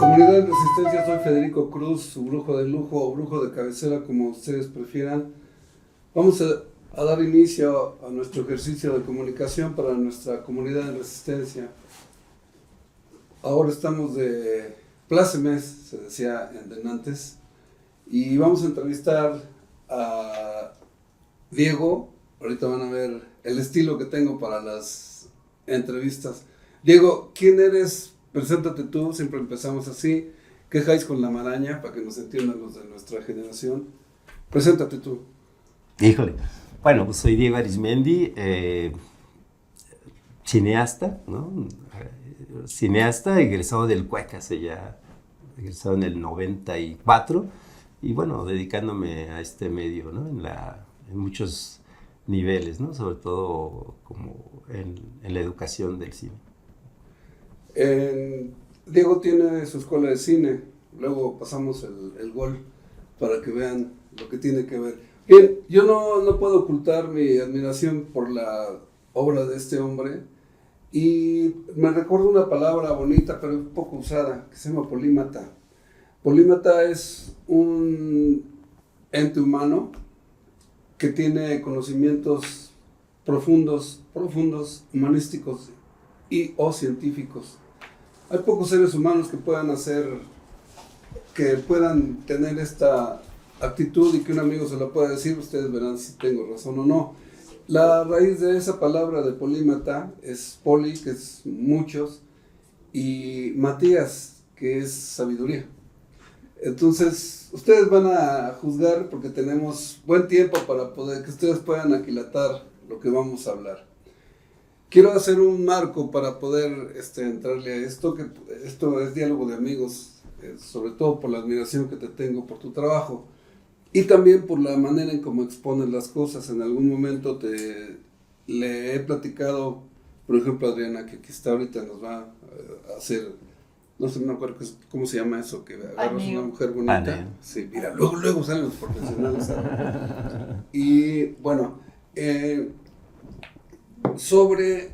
Comunidad de Resistencia, soy Federico Cruz, su brujo de lujo o brujo de cabecera, como ustedes prefieran. Vamos a dar inicio a nuestro ejercicio de comunicación para nuestra comunidad de Resistencia. Ahora estamos de plácemes, se decía en antes, y vamos a entrevistar a Diego. Ahorita van a ver el estilo que tengo para las entrevistas. Diego, ¿quién eres? Preséntate tú, siempre empezamos así. Quejáis con la maraña, para que nos entiendan los de nuestra generación. Preséntate tú. Híjole. Bueno, pues soy Diego Arismendi, cineasta, ¿no? Cineasta, egresado del Cuecas, ya egresado en el 94, y bueno, dedicándome a este medio, ¿no? En muchos niveles, ¿no? Sobre todo como en la educación del cine. Diego tiene su escuela de cine, luego pasamos el gol para que vean lo que tiene que ver. Bien, yo no puedo ocultar mi admiración por la obra de este hombre, y me recuerdo una palabra bonita pero un poco usada, que se llama polímata. Polímata es un ente humano que tiene conocimientos profundos, humanísticos y o científicos. Hay pocos seres humanos que puedan tener esta actitud y que un amigo se lo pueda decir. Ustedes verán si tengo razón o no. La raíz de esa palabra de polímata es poli, que es muchos, y matías, que es sabiduría. Entonces, ustedes van a juzgar porque tenemos buen tiempo para que ustedes puedan aquilatar lo que vamos a hablar. Quiero hacer un marco para poder entrarle a esto, que esto es diálogo de amigos, sobre todo por la admiración que te tengo por tu trabajo y también por la manera en cómo expones las cosas. En algún momento le he platicado, por ejemplo, a Adriana, que aquí está ahorita, nos va a hacer, no sé, no me acuerdo cómo se llama eso, que agarras una mujer bonita. Paneo. Sí, mira, luego salen los profesionales. Y bueno, sobre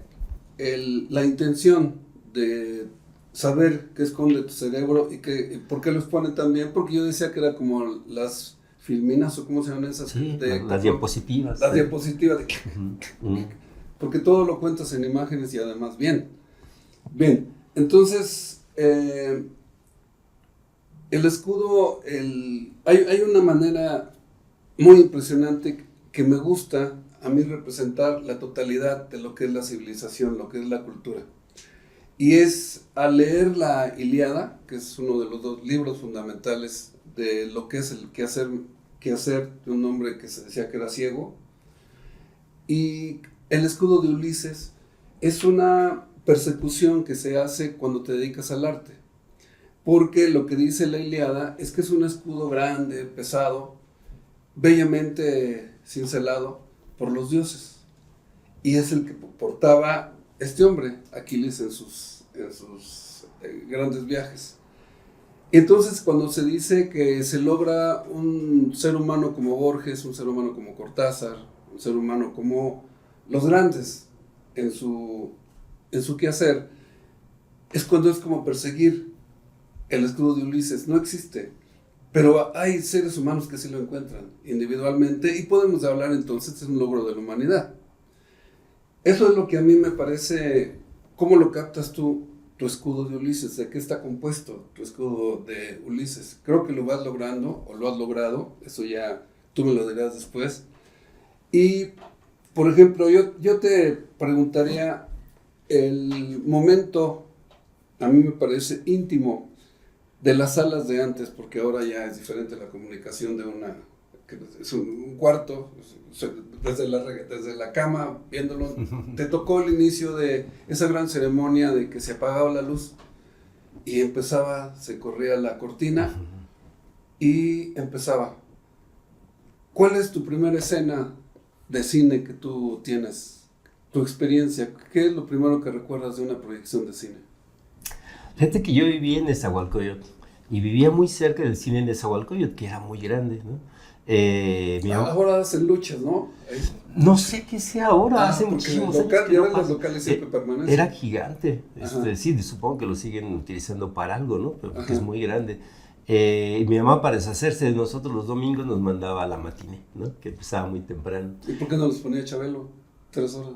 la intención de saber qué esconde tu cerebro y por qué los pone tan bien, porque yo decía que era como las filminas, o cómo se llaman esas. Sí, las diapositivas. Las diapositivas, Uh-huh. porque todo lo cuentas en imágenes y además bien. Bien, entonces, el escudo, hay una manera muy impresionante que me gusta a mí representar la totalidad de lo que es la civilización, lo que es la cultura. Y es al leer la Ilíada, que es uno de los dos libros fundamentales de lo que es el quehacer de un hombre que se decía que era ciego, y el escudo de Ulises es una persecución que se hace cuando te dedicas al arte. Porque lo que dice la Ilíada es que es un escudo grande, pesado, bellamente cincelado por los dioses, y es el que portaba este hombre, Aquiles, en sus grandes viajes. Entonces, cuando se dice que se logra un ser humano como Borges, un ser humano como Cortázar, un ser humano como los grandes en su quehacer, es cuando es como perseguir el escudo de Ulises. No existe, pero hay seres humanos que sí lo encuentran individualmente, y podemos hablar entonces de un logro de la humanidad. Eso es lo que a mí me parece. ¿Cómo lo captas tú, tu escudo de Ulises? ¿De qué está compuesto tu escudo de Ulises? Creo que lo vas logrando, o lo has logrado, eso ya tú me lo dirás después. Y, por ejemplo, yo te preguntaría el momento, a mí me parece íntimo, de las salas de antes, porque ahora ya es diferente la comunicación que es un cuarto, desde la cama, viéndolo. Te tocó el inicio de esa gran ceremonia de que se apagaba la luz y se corría la cortina y empezaba. ¿Cuál es tu primera escena de cine que tú tienes? Tu experiencia, ¿qué es lo primero que recuerdas de una proyección de cine? Fíjate que yo viví en Nezahualcóyotl y vivía muy cerca del cine en Nezahualcóyotl, que era muy grande, ¿no? Mi mamá, Ahora hacen luchas, ¿no? no sé qué sea ahora, hace Porque muchísimos el años local, que ya no ves, los pasa. locales siempre permanecen. Era gigante, Ajá. sí, supongo que lo siguen utilizando para algo, ¿no? Pero porque es Ajá. muy grande. Y mi mamá, para deshacerse de nosotros los domingos, nos mandaba a la matiné, ¿no? Que empezaba muy temprano. ¿Y por qué no los ponía Chabelo? 3 horas.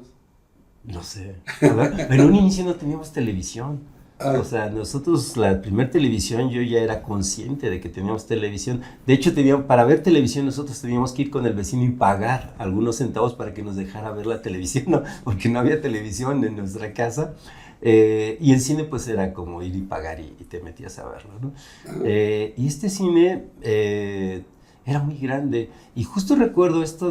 No sé. A ver, en un inicio no teníamos televisión. O Ah, sea, nosotros, la primera televisión, yo ya era consciente de que teníamos televisión. De hecho, para ver televisión nosotros teníamos que ir con el vecino y pagar algunos centavos para que nos dejara ver la televisión, ¿no? Porque no había televisión en nuestra casa. Y el cine pues era como ir y pagar y te metías a verlo, ¿no? Y este cine era muy grande. Y justo recuerdo esto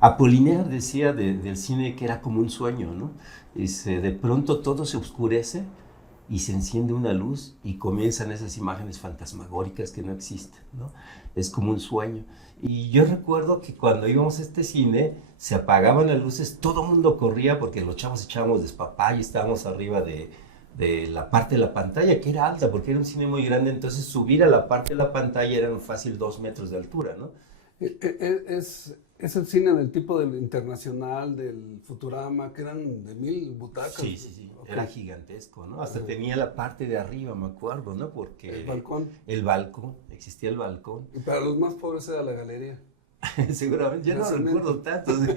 Apollinaire decía del cine que era como un sueño, ¿no? Dice, de pronto todo se oscurece y se enciende una luz y comienzan esas imágenes fantasmagóricas que no existen, ¿no? Es como un sueño. Y yo recuerdo que cuando íbamos a este cine, se apagaban las luces, todo el mundo corría porque los chavos echábamos despapá y estábamos arriba de la parte de la pantalla, que era alta porque era un cine muy grande, entonces subir a la parte de la pantalla eran fácil 2 metros de altura, ¿no? Es el cine del tipo del Internacional, del Futurama, que eran de 1000 butacas. Sí, sí, sí, Ok. era gigantesco, ¿no? Hasta tenía la parte de arriba, me acuerdo, ¿no? Porque El balcón. el balcón, existía el balcón. Y para los más pobres era la galería. Seguramente, ya no Fácilmente. recuerdo tanto. ¿Sí?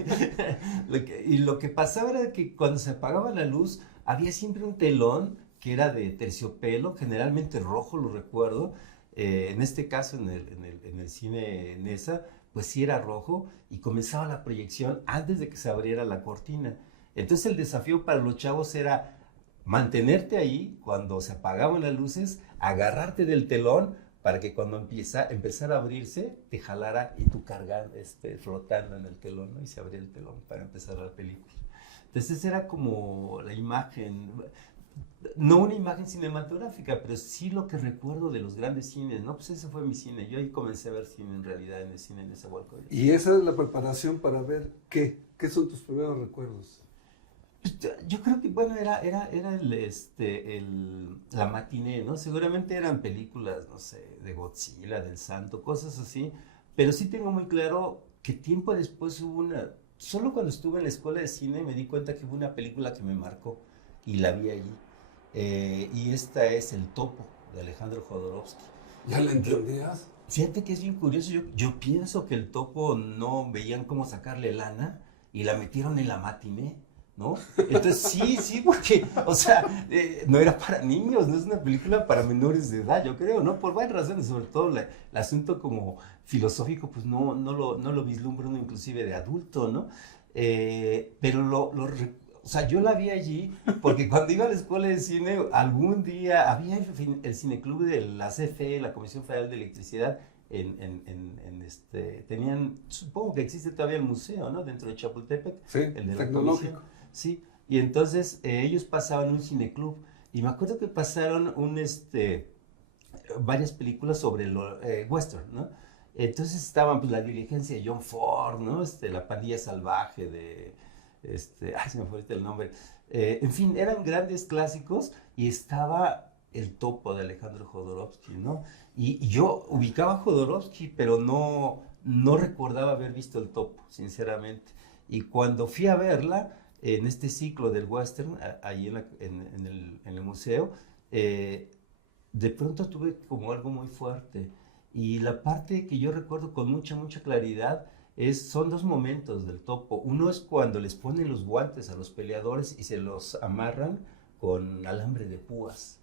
Y lo que pasaba era que cuando se apagaba la luz, había siempre un telón que era de terciopelo, generalmente rojo, lo recuerdo. En este caso, en el cine Nesa, pues sí era rojo y comenzaba la proyección antes de que se abriera la cortina. Entonces el desafío para los chavos era mantenerte ahí cuando se apagaban las luces, agarrarte del telón para que cuando empezara a abrirse, te jalara y tú cargando, flotando en el telón, ¿no? Y se abría el telón para empezar la película. Entonces era como la imagen, no una imagen cinematográfica, pero sí lo que recuerdo de los grandes cines, ¿no? Pues ese fue mi cine. Yo ahí comencé a ver cine en realidad, en el cine en Nezahualcóyotl. Y esa es la preparación para ver qué son tus primeros recuerdos. Yo creo que, bueno, era la matiné, ¿no? Seguramente eran películas, no sé, de Godzilla, del Santo, cosas así, pero sí tengo muy claro que tiempo después solo cuando estuve en la escuela de cine me di cuenta que hubo una película que me marcó y la vi allí. Y esta es El Topo, de Alejandro Jodorowsky. ¿Ya la Yo, entendías? Fíjate que es bien curioso, yo pienso que El Topo no veían cómo sacarle lana y la metieron en la matiné, ¿no? Entonces sí, sí, porque, o sea, no era para niños, no es una película para menores de edad, yo creo, ¿no? Por varias razones, sobre todo el asunto como filosófico, pues no lo vislumbra uno inclusive de adulto, ¿no? Pero o sea, yo la vi allí porque cuando iba a la escuela de cine, algún día había el cineclub de la CFE, la Comisión Federal de Electricidad, tenían, supongo que existe todavía el museo, ¿no? Dentro de Chapultepec, Sí, el de la comisión. tecnológico. Sí, y entonces ellos pasaban un cineclub y me acuerdo que pasaron varias películas sobre lo western, ¿no? Entonces estaban pues la diligencia de John Ford, ¿no? La pandilla salvaje ay, se me fue ahorita el nombre. En fin, eran grandes clásicos y estaba El Topo de Alejandro Jodorowsky, ¿no? Y yo ubicaba a Jodorowsky, pero no recordaba haber visto El Topo, sinceramente. Y cuando fui a verla, en este ciclo del western, ahí en el museo, de pronto tuve como algo muy fuerte. Y la parte que yo recuerdo con mucha, mucha claridad son dos momentos del Topo. Uno es cuando les ponen los guantes a los peleadores y se los amarran con alambre de púas.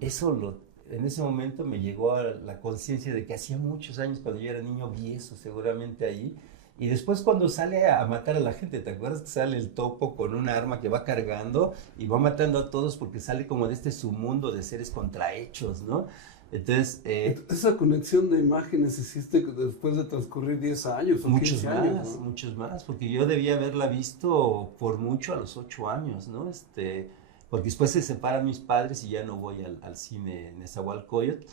En ese momento me llegó a la conciencia de que hacía muchos años, cuando yo era niño, vi eso seguramente ahí. Y después cuando sale a matar a la gente, ¿te acuerdas que sale el Topo con un arma que va cargando y va matando a todos porque sale como de este submundo de seres contrahechos, ¿no? Entonces, Esa conexión de imágenes existe después de transcurrir 10 años o 15 años, ¿no? muchos más, porque yo debía haberla visto por mucho a los 8 años, ¿no? Porque después se separan mis padres y ya no voy al cine en Nezahualcóyotl.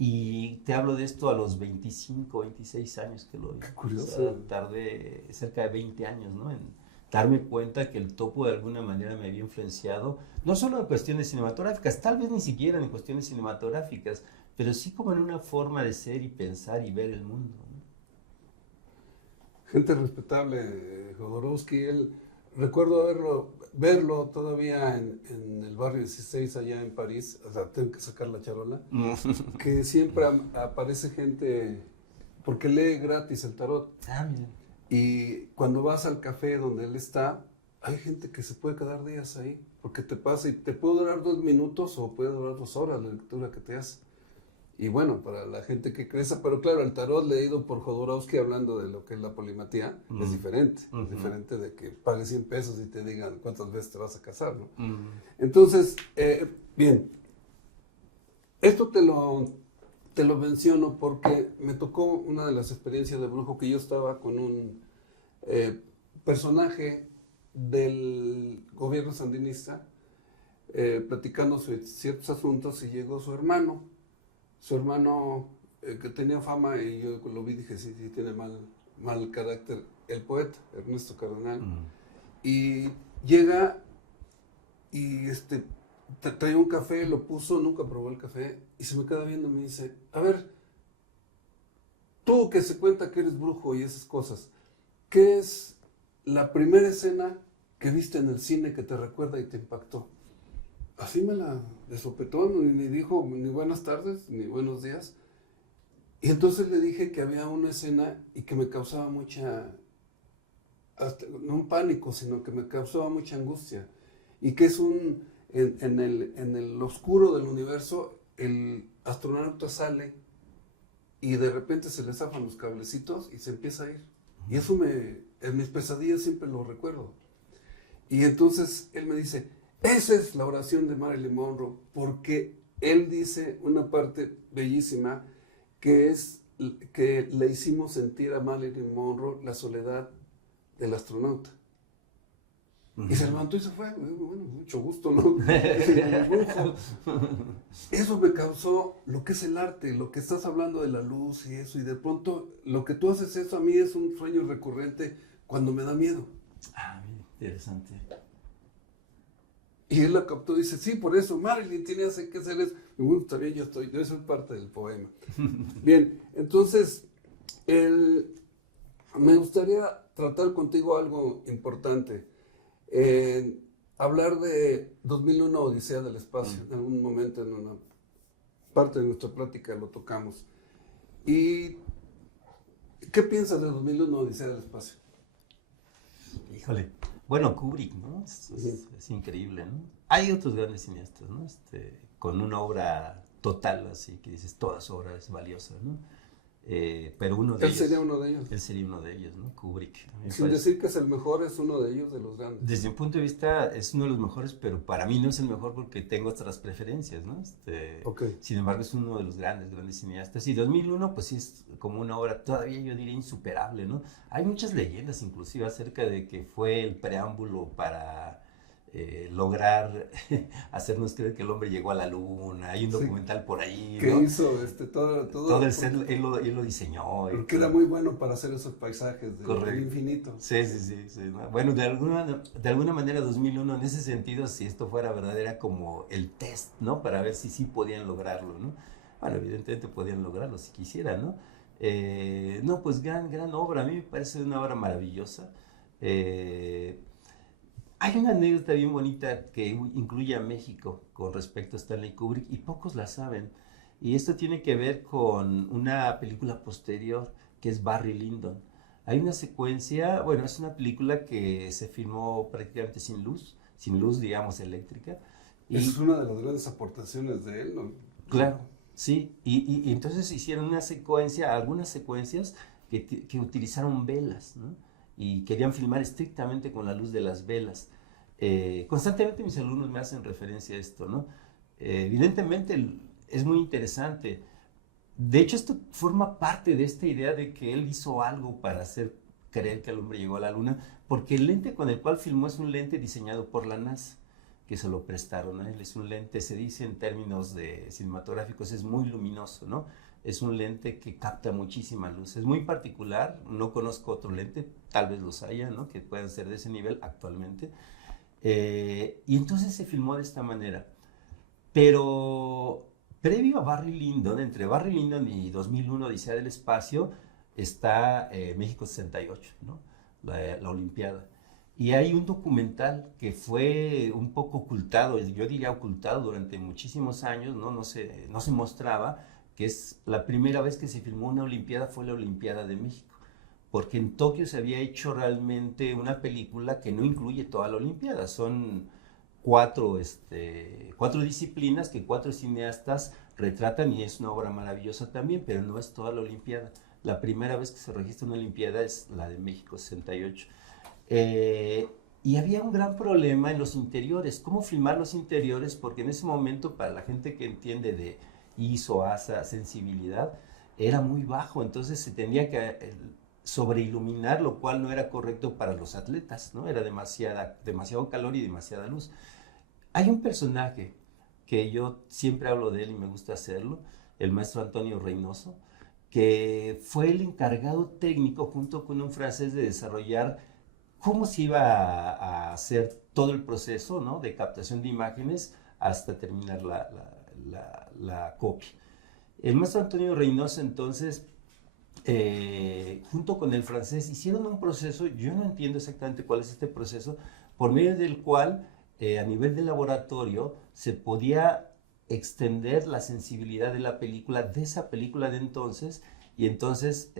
Y te hablo de esto a los 25, 26 años que lo vi. Qué curioso. O sea, tardé cerca de 20 años, ¿no? En darme cuenta que el Topo de alguna manera me había influenciado, no solo en cuestiones cinematográficas, tal vez ni siquiera en cuestiones cinematográficas, pero sí como en una forma de ser y pensar y ver el mundo, ¿no? Gente respetable, Jodorowsky, él, recuerdo verlo todavía en el barrio 16 allá en París, o sea, tengo que sacar la charola, que siempre aparece gente, porque lee gratis el tarot, Ah, mira. y cuando vas al café donde él está, hay gente que se puede quedar días ahí, porque te pasa y te puede durar 2 minutos o puede durar 2 horas la lectura que te hace. Y bueno, para la gente que crece, pero claro, el tarot leído por Jodorowsky hablando de lo que es la polimatía es diferente. Es diferente de que pagues 100 pesos y te digan cuántas veces te vas a casar, ¿no? Entonces, bien, esto te lo menciono porque me tocó una de las experiencias de brujo que yo estaba con un personaje del gobierno sandinista platicando sobre ciertos asuntos y llegó su hermano. Su hermano, que tenía fama, y yo lo vi y dije, sí, sí, tiene mal carácter, el poeta, Ernesto Cardenal. Y llega y trae un café, lo puso, nunca probó el café, y se me queda viendo y me dice, a ver, tú que se cuenta que eres brujo y esas cosas, ¿qué es la primera escena que viste en el cine que te recuerda y te impactó? Así me la de sopetón, ni dijo ni buenas tardes, ni buenos días. Y entonces le dije que había una escena y que me causaba no un pánico, sino que me causaba mucha angustia. Y que es en el oscuro del universo, el astronauta sale y de repente se le zafan los cablecitos y se empieza a ir. Y eso en mis pesadillas siempre lo recuerdo. Y entonces él me dice, esa es la oración de Marilyn Monroe, porque él dice una parte bellísima que es que le hicimos sentir a Marilyn Monroe la soledad del astronauta. Y se levantó y se fue. Bueno, mucho gusto, ¿no? El brujo. Eso me causó lo que es el arte, lo que estás hablando de la luz y eso, y de pronto lo que tú haces eso a mí es un sueño recurrente cuando me da miedo. Ah, bien, interesante. Y él la captó y dice, sí, por eso Marilyn tiene que hacer eso. Y bueno, también yo soy parte del poema. Bien, entonces, me gustaría tratar contigo algo importante. Hablar de 2001 Odisea del Espacio. En algún momento, en una parte de nuestra plática lo tocamos. ¿Y qué piensas de 2001 Odisea del Espacio? Híjole. Bueno, Kubrick, ¿no? Es increíble, ¿no? Hay otros grandes cineastas, ¿no? Con una obra total, así, que dices, toda su obra es valiosa, ¿no? Pero uno de Él ellos... sería uno de ellos. Él sería uno de ellos, ¿no? Kubrick. Sin decir que es el mejor, es uno de ellos, de los grandes. Desde mi punto de vista es uno de los mejores, pero para mí no es el mejor porque tengo otras preferencias, ¿no? Okay. Sin embargo, es uno de los grandes cineastas. Y 2001, pues sí es como una obra todavía, yo diría, insuperable, ¿no? Hay muchas leyendas, inclusive, acerca de que fue el preámbulo para lograr hacernos creer que el hombre llegó a la luna. Hay un documental por ahí, que ¿no? hizo todo el set, él lo diseñó. Porque era muy bueno para hacer esos paisajes del infinito. Sí, ¿no? Bueno, de alguna manera 2001 en ese sentido, si esto fuera verdad, era como el test, ¿no? Para ver si sí podían lograrlo, ¿no? Bueno, evidentemente podían lograrlo si quisieran, ¿no? No, pues gran obra, a mí me parece una obra maravillosa. Hay una anécdota bien bonita que incluye a México con respecto a Stanley Kubrick y pocos la saben. Y esto tiene que ver con una película posterior que es Barry Lyndon. Hay una secuencia, bueno, es una película que se filmó prácticamente sin luz, digamos, eléctrica. Es una de las grandes aportaciones de él, ¿no? Claro, sí. Y entonces hicieron algunas secuencias que utilizaron velas, ¿no? Y querían filmar estrictamente con la luz de las velas. Constantemente mis alumnos me hacen referencia a esto, ¿no? Evidentemente es muy interesante. De hecho, esto forma parte de esta idea de que él hizo algo para hacer creer que el hombre llegó a la luna, porque el lente con el cual filmó es un lente diseñado por la NASA, que se lo prestaron a él. Es un lente, se dice en términos de cinematográficos, es muy luminoso, ¿no? Es un lente que capta muchísima luz. Es muy particular, no conozco otro lente, tal vez los haya, ¿no? Que puedan ser de ese nivel actualmente. Y entonces se filmó de esta manera. Pero Previo a Barry Lyndon, entre Barry Lyndon y 2001, Odisea del Espacio, está México 68, ¿no? La Olimpiada. Y hay un documental que fue un poco ocultado, yo diría ocultado durante muchísimos años, ¿no? No se mostraba, que es la primera vez que se filmó una Olimpiada, fue la Olimpiada de México. Porque en Tokio se había hecho realmente una película que no incluye toda la Olimpiada, son cuatro disciplinas que cuatro cineastas retratan y es una obra maravillosa también, pero no es toda la Olimpiada. La primera vez que se registra una Olimpiada es la de México 68. Y había un gran problema en los interiores, cómo filmar los interiores, porque en ese momento para la gente que entiende de ISO, ASA, sensibilidad, era muy bajo, entonces se tenía que sobreiluminar, lo cual no era correcto para los atletas, ¿no? Era demasiado calor y demasiada luz. Hay un personaje que yo siempre hablo de él y me gusta hacerlo, el maestro Antonio Reynoso, que fue el encargado técnico junto con un francés de desarrollar cómo se iba a hacer todo el proceso, ¿no? De captación de imágenes hasta terminar la copia. El maestro Antonio Reynoso entonces, junto con el francés, hicieron un proceso, yo no entiendo exactamente cuál es este proceso, por medio del cual a nivel de laboratorio se podía extender la sensibilidad de la película, de esa película de entonces, y entonces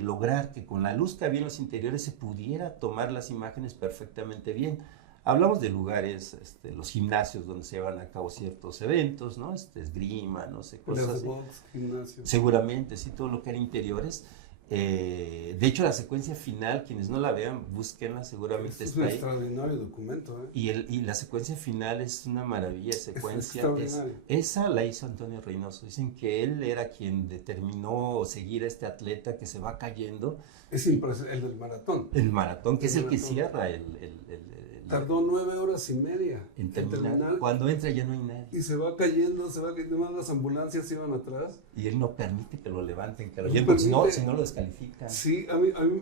lograr que con la luz que había en los interiores se pudiera tomar las imágenes perfectamente bien. Hablamos de lugares, los gimnasios donde se llevan a cabo ciertos eventos, ¿no? Esgrima, no sé, cosas así. Box, gimnasio. Seguramente, sí, todo lo que era interiores. De hecho, la secuencia final, quienes no la vean, búsquenla, seguramente Es está un ahí. extraordinario documento, ¿eh? Y la secuencia final es una maravilla, secuencia. extraordinario. Esa la hizo Antonio Reynoso. Dicen que él era quien determinó seguir a este atleta que se va cayendo. Es impresionante, el del maratón. El maratón, que El es el que maratón. cierra Tardó 9 horas y media en terminar. Cuando entra ya no hay nadie. Y se va cayendo, más las ambulancias iban atrás. Y él no permite que lo levanten, claro. No Porque si no permite. lo descalifican. Sí,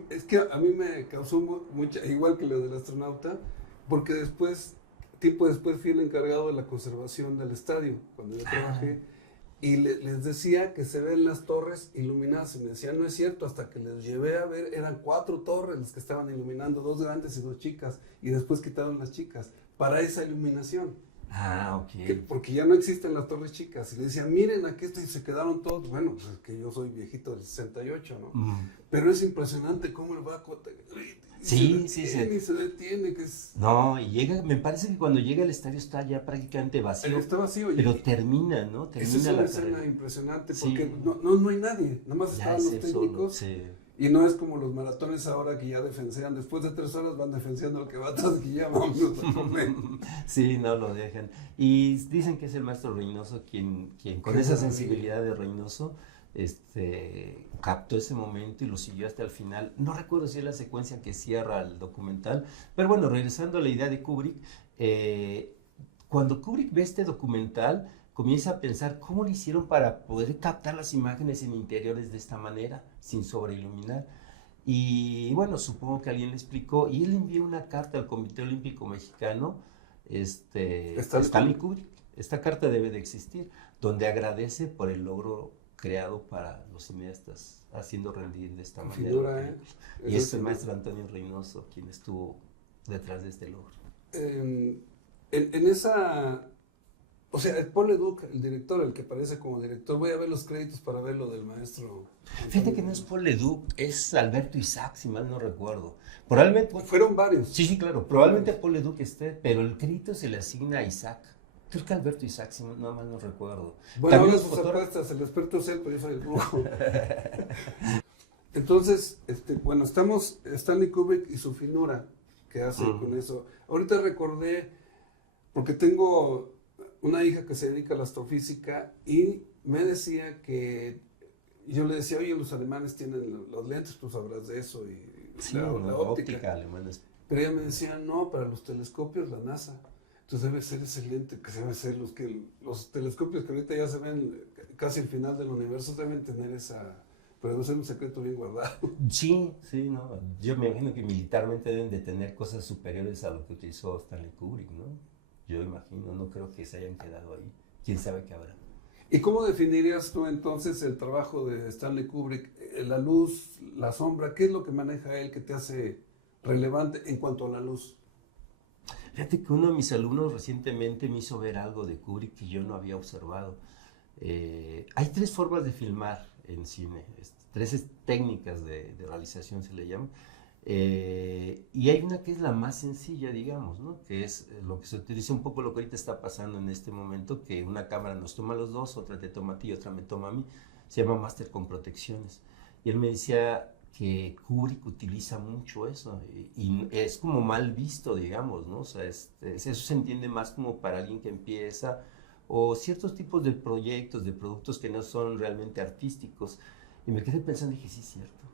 es que a mí me causó mucha, igual que lo del astronauta, porque tiempo después fui el encargado de la conservación del estadio, cuando yo trabajé, y les decía que se ven las torres iluminadas, y me decían, no es cierto, hasta que les llevé a ver, eran 4 torres las que estaban iluminando, 2 grandes y 2 chicas, y después quitaron las chicas, para esa iluminación. Ok. Porque ya no existen las torres chicas. Y le decían, miren aquí esto, y se quedaron todos. Bueno, pues es que yo soy viejito del 68, ¿no? Pero es impresionante cómo el barco Sí, se detiene, que es... No, y llega, me parece que cuando llega el estadio está ya prácticamente vacío. Está vacío. Pero termina, ¿no? Esa es Termina una la escena carrera. impresionante, Sí. porque no hay nadie. Nada más Ya estaban es los él técnicos. solo, sí. Y no es como los maratones ahora que ya defensean. Después de 3 horas van defenseando al que va atrás, que ya vámonos a comer. Sí, no lo dejan. Y dicen que es el maestro Reynoso quien con esa sensibilidad de Reynoso, captó ese momento y lo siguió hasta el final. No recuerdo si es la secuencia que cierra el documental, pero bueno, regresando a la idea de Kubrick, cuando Kubrick ve este documental, comienza a pensar cómo lo hicieron para poder captar las imágenes en interiores de esta manera, sin sobreiluminar. Y bueno, supongo que alguien le explicó, y él envió una carta al Comité Olímpico Mexicano, Stanley Kubrick. Esta carta debe de existir, donde agradece por el logro creado para los cineastas, haciendo rendir de esta manera. Figura, Y es el maestro Antonio Reynoso quien estuvo detrás de este logro. En esa... O sea, Paul Leduc, el director, el que aparece como director, voy a ver los créditos para ver lo del maestro. Fíjate que no es Paul Leduc, es Alberto Isaac, si mal no recuerdo. Probablemente... Fueron varios. Sí, claro, probablemente Paul Leduc pero el crédito se le asigna a Isaac. Creo que Alberto Isaac, si no mal no recuerdo. Bueno, ahora sus apuestas, el experto es él, pero yo soy el brujo. Entonces, bueno, estamos Stanley Kubrick y su finura que hace con eso. Ahorita recordé, porque tengo una hija que se dedica a la astrofísica y me decía que, yo le decía, oye, los alemanes tienen los lentes, tú sabrás de eso, y sí, la óptica alemana. Pero ella me decía, no, para los telescopios la NASA. Entonces debe ser ese lente que debe ser los telescopios que ahorita ya se ven casi al final del universo deben tener esa, pero debe ser un secreto bien guardado. Sí, no, yo me imagino que militarmente deben de tener cosas superiores a lo que utilizó Stanley Kubrick, ¿no? Yo imagino, no creo que se hayan quedado ahí. ¿Quién sabe qué habrá? ¿Y cómo definirías tú entonces el trabajo de Stanley Kubrick? La luz, la sombra, ¿qué es lo que maneja él que te hace relevante en cuanto a la luz? Fíjate que uno de mis alumnos recientemente me hizo ver algo de Kubrick que yo no había observado. Hay tres formas de filmar en cine, tres técnicas de realización se le llama. Y hay una que es la más sencilla, digamos, ¿no? Que es lo que se utiliza un poco lo que ahorita está pasando en este momento, que una cámara nos toma a los dos, otra te toma a ti, otra me toma a mí. Se llama máster con protecciones. Y él me decía que Kubrick utiliza mucho eso y es como mal visto, digamos, ¿no? O sea, eso se entiende más como para alguien que empieza o ciertos tipos de proyectos, de productos que no son realmente artísticos. Y me quedé pensando y dije, sí, es cierto.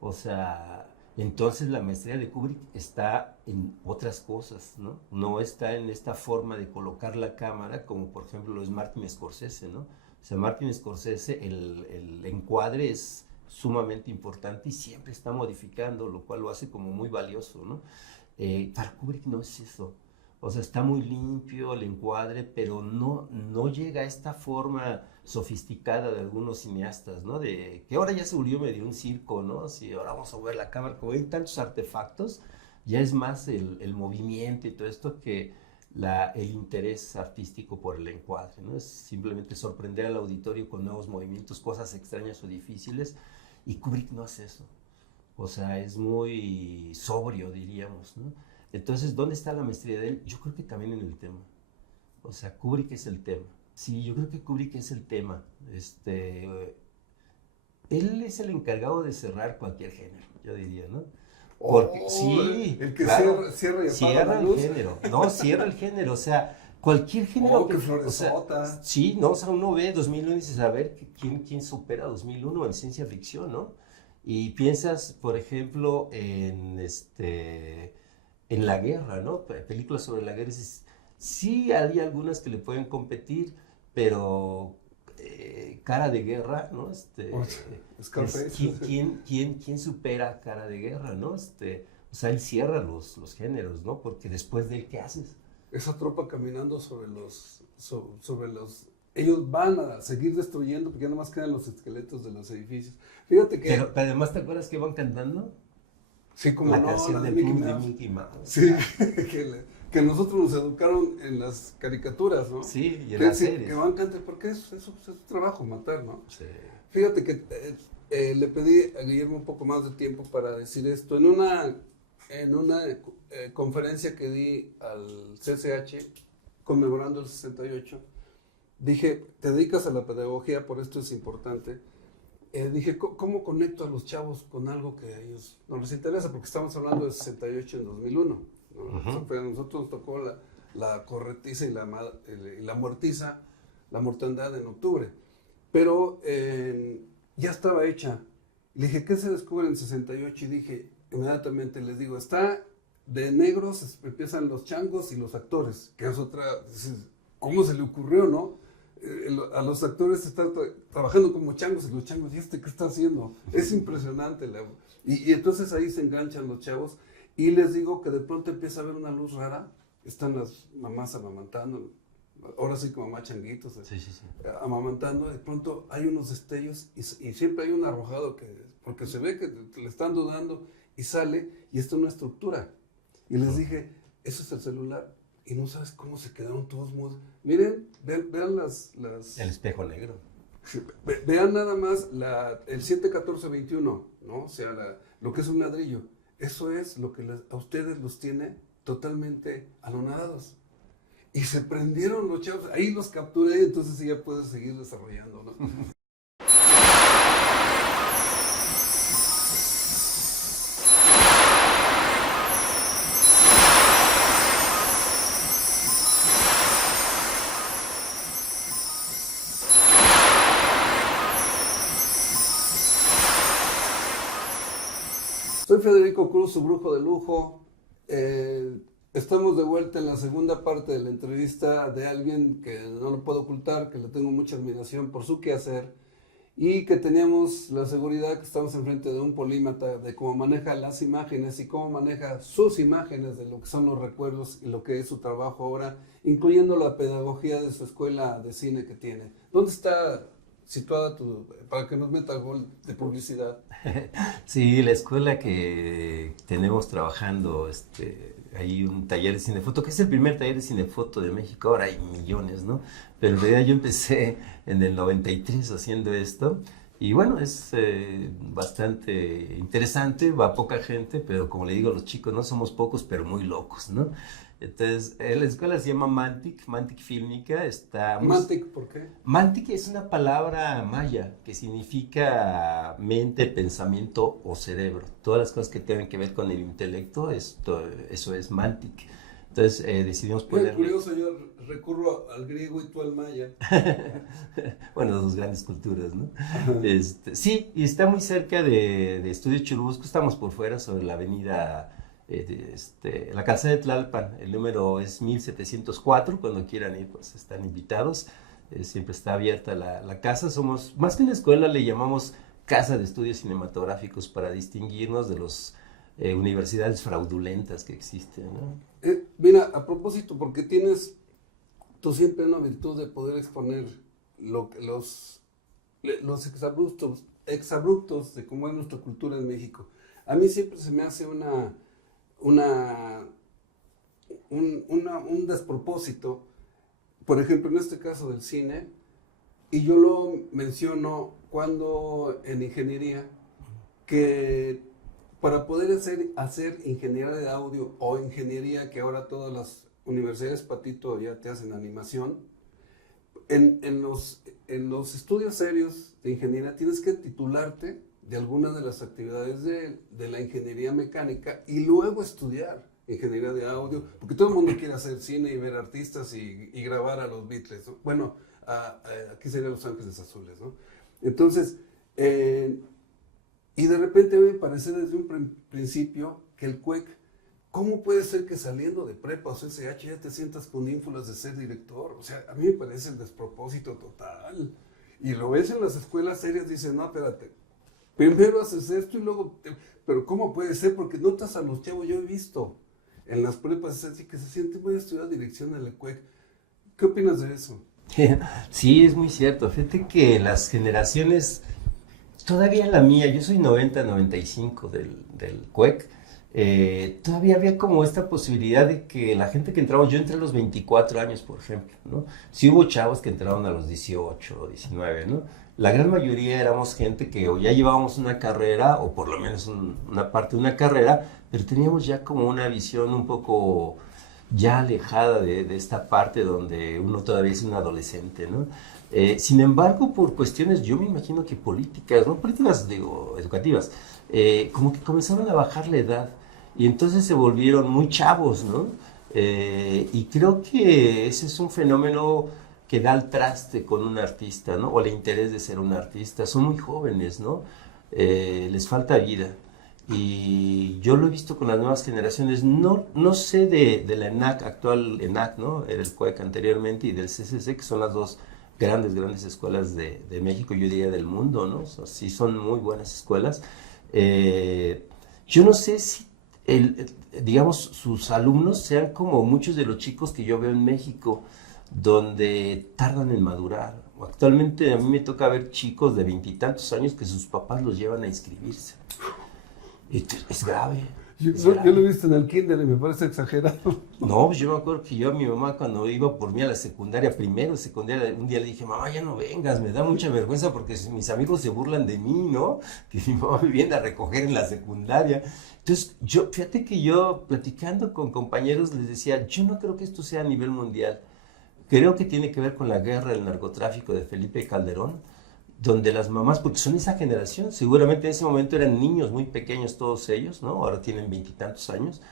O sea, entonces la maestría de Kubrick está en otras cosas, ¿no? No está en esta forma de colocar la cámara como por ejemplo lo es Martin Scorsese, ¿no? O sea, Martin Scorsese, el encuadre es sumamente importante y siempre está modificando, lo cual lo hace como muy valioso, ¿no? Para Kubrick no es eso. O sea, está muy limpio el encuadre, pero no llega a esta forma sofisticada de algunos cineastas, ¿no? De que ahora ya se volvió medio un circo, ¿no? Si ahora vamos a ver la cámara, como hay tantos artefactos, ya es más el movimiento y todo esto que el interés artístico por el encuadre, ¿no? Es simplemente sorprender al auditorio con nuevos movimientos, cosas extrañas o difíciles, y Kubrick no hace eso. O sea, es muy sobrio, diríamos, ¿no? Entonces, ¿dónde está la maestría de él? Yo creo que también en el tema. O sea, Kubrick es el tema. Sí, yo creo que Kubrick es el tema. Él es el encargado de cerrar cualquier género, yo diría, ¿no? Porque, Oh, sí, el que claro, cierra y apaga cierra la el luz. género, no, cierra el género, o sea, cualquier género Oh, qué o sea, floresota. sí, no, o sea, uno ve 2001 y dices, a ver, ¿quién supera 2001 en ciencia ficción, no? Y piensas, por ejemplo, en la guerra, ¿no? Películas sobre la guerra, dices, sí hay algunas que le pueden competir, pero Cara de Guerra, ¿no? Oh, Scarface. ¿Quién supera Cara de Guerra, ¿no? O sea, él cierra los géneros, ¿no? Porque después de él, ¿qué haces? Esa tropa caminando sobre los... Ellos van a seguir destruyendo porque ya nomás quedan los esqueletos de los edificios. Fíjate que... Pero además, ¿te acuerdas que van cantando? Sí, como La no, la canción de del Mickey club de Mouse. Mickey Mouse. Sí, que nosotros nos educaron en las caricaturas, ¿no? Sí, y en Que, las sí, series. que van a cantar, porque es su trabajo matar, ¿no? Sí. Fíjate que le pedí a Guillermo un poco más de tiempo para decir esto. En una conferencia que di al CCH, conmemorando el 68, dije, te dedicas a la pedagogía, por esto es importante. Dije, ¿cómo conecto a los chavos con algo que a ellos no les interesa? Porque estamos hablando de 68 en 2001, ¿no? Uh-huh. A nosotros nos tocó la corretiza y la muertiza, la mortandad en octubre. Pero ya estaba hecha. Le dije, ¿qué se descubre en 68? Y dije, inmediatamente les digo, está de negros, empiezan los changos y los actores, que es otra, ¿cómo se le ocurrió, no? A los actores están trabajando como changos y los changos, ¿y qué está haciendo? Es impresionante. Y entonces ahí se enganchan los chavos y les digo que de pronto empieza a haber una luz rara, están las mamás amamantando, ahora sí como mamá changuitos, Sí, sí, sí. amamantando, de pronto hay unos destellos y siempre hay un arrojado porque se ve que le están dudando y sale y esto es una estructura. Y les dije, eso es el celular. Y no sabes cómo se quedaron todos mudos. Miren, vean las... El espejo negro. Vean nada más el 7-14-21, ¿no? O sea, lo que es un ladrillo. Eso es lo que a ustedes los tiene totalmente anonadados. Y se prendieron los chavos. Ahí los capturé, entonces sí ya puedes seguir desarrollando, ¿no? Soy Federico Cruz, su brujo de lujo. Estamos de vuelta en la segunda parte de la entrevista de alguien que no lo puedo ocultar, que le tengo mucha admiración por su quehacer y que teníamos la seguridad que estamos enfrente de un polímata, de cómo maneja las imágenes y cómo maneja sus imágenes de lo que son los recuerdos y lo que es su trabajo ahora, incluyendo la pedagogía de su escuela de cine que tiene. ¿Dónde está situada para que nos meta gol de publicidad? Sí, la escuela que tenemos trabajando, hay un taller de cinefoto, que es el primer taller de cinefoto de México, ahora hay millones, ¿no? Pero en realidad yo empecé en el 93 haciendo esto, y bueno, es bastante interesante, va poca gente, pero como le digo a los chicos, no somos pocos, pero muy locos, ¿no? Entonces, la escuela se llama Mantic Fílmica, Mantic, ¿por qué? Mantic es una palabra maya que significa mente, pensamiento o cerebro. Todas las cosas que tienen que ver con el intelecto, eso es Mantic. Entonces decidimos Muy ponerle... curioso, yo recurro al griego y tú al maya. Bueno, dos grandes culturas, ¿no? Ajá. Sí, y está muy cerca de Estudio Churubusco, estamos por fuera sobre la avenida... la calzada de Tlalpan, el número es 1704, cuando quieran ir pues están invitados, siempre está abierta la casa, somos más que una escuela, le llamamos casa de estudios cinematográficos para distinguirnos de las universidades fraudulentas que existen, ¿no? Mira, a propósito, porque tienes tú siempre una virtud de poder exponer los exabruptos de cómo es nuestra cultura en México. A mí siempre se me hace un despropósito, por ejemplo, en este caso del cine, y yo lo menciono cuando en ingeniería, que para poder hacer ingeniería de audio o ingeniería, que ahora todas las universidades patito ya te hacen animación, en los estudios serios de ingeniería tienes que titularte de alguna de las actividades de la ingeniería mecánica y luego estudiar ingeniería de audio, porque todo el mundo quiere hacer cine y ver artistas y grabar a los Beatles, ¿no? Bueno, aquí serían Los Ángeles Azules, ¿no? Entonces, y de repente me parece desde un principio que el CUEC, ¿cómo puede ser que saliendo de prepa o CCH ya te sientas con ínfulas de ser director? O sea, a mí me parece el despropósito total. Y lo ves en las escuelas serias, dicen, no, espérate, primero haces esto y luego... Pero ¿cómo puede ser? Porque notas a los chavos, yo he visto en las prepas así que se sienten, voy a estudiar dirección en el CUEC. ¿Qué opinas de eso? Sí, es muy cierto. Fíjate que las generaciones, todavía la mía, yo soy 90-95 del CUEC, todavía había como esta posibilidad de que la gente que entraba, yo entré a los 24 años, por ejemplo, ¿no? Sí hubo chavos que entraron a los 18 o 19, ¿no? La gran mayoría éramos gente que o ya llevábamos una carrera, o por lo menos una parte de una carrera, pero teníamos ya como una visión un poco ya alejada de esta parte donde uno todavía es un adolescente, ¿no? Sin embargo, por cuestiones, yo me imagino que políticas, no políticas, digo, educativas, como que comenzaron a bajar la edad y entonces se volvieron muy chavos, ¿no? Y creo que ese es un fenómeno que da al traste con un artista, ¿no? O el interés de ser un artista. Son muy jóvenes, ¿no? Les falta vida. Y yo lo he visto con las nuevas generaciones, no sé de la ENAC, actual ENAC, ¿no? Era el CUEC anteriormente, y del CCC, que son las dos grandes escuelas de México, yo diría del mundo, ¿no? O sea, sí son muy buenas escuelas. Yo no sé si, digamos, sus alumnos sean como muchos de los chicos que yo veo en México, donde tardan en madurar. Actualmente a mí me toca ver chicos de 20 y tantos años que sus papás los llevan a inscribirse. Es grave. Yo lo he visto en el kinder y me parece exagerado. No, pues yo me acuerdo que yo a mi mamá cuando iba por mí a la secundaria, primero secundaria, un día le dije, mamá, ya no vengas, me da mucha vergüenza porque mis amigos se burlan de mí, ¿no? Que mi mamá me viene a recoger en la secundaria. Entonces, fíjate que yo platicando con compañeros les decía, yo no creo que esto sea a nivel mundial. Creo que tiene que ver con la guerra del narcotráfico de Felipe Calderón, donde las mamás, porque son esa generación, seguramente en ese momento eran niños muy pequeños todos ellos, ¿no? Ahora tienen 20 y tantos años,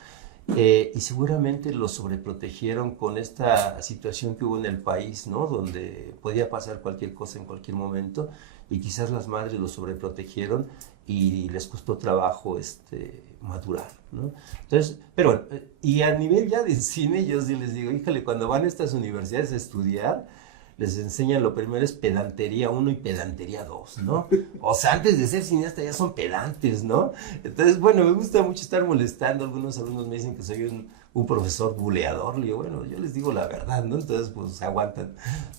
y seguramente los sobreprotegieron con esta situación que hubo en el país, ¿no? Donde podía pasar cualquier cosa en cualquier momento, y quizás las madres los sobreprotegieron y les costó trabajo madurar, ¿no? Entonces, pero y a nivel ya de cine, yo sí les digo, híjole, cuando van a estas universidades a estudiar, les enseñan lo primero es pedantería 1 y pedantería 2, ¿no? O sea, antes de ser cineasta ya son pedantes, ¿no? Entonces, bueno, me gusta mucho estar molestando. Algunos alumnos me dicen que soy un profesor buleador. Le digo, bueno, yo les digo la verdad, ¿no? Entonces, pues, se aguantan.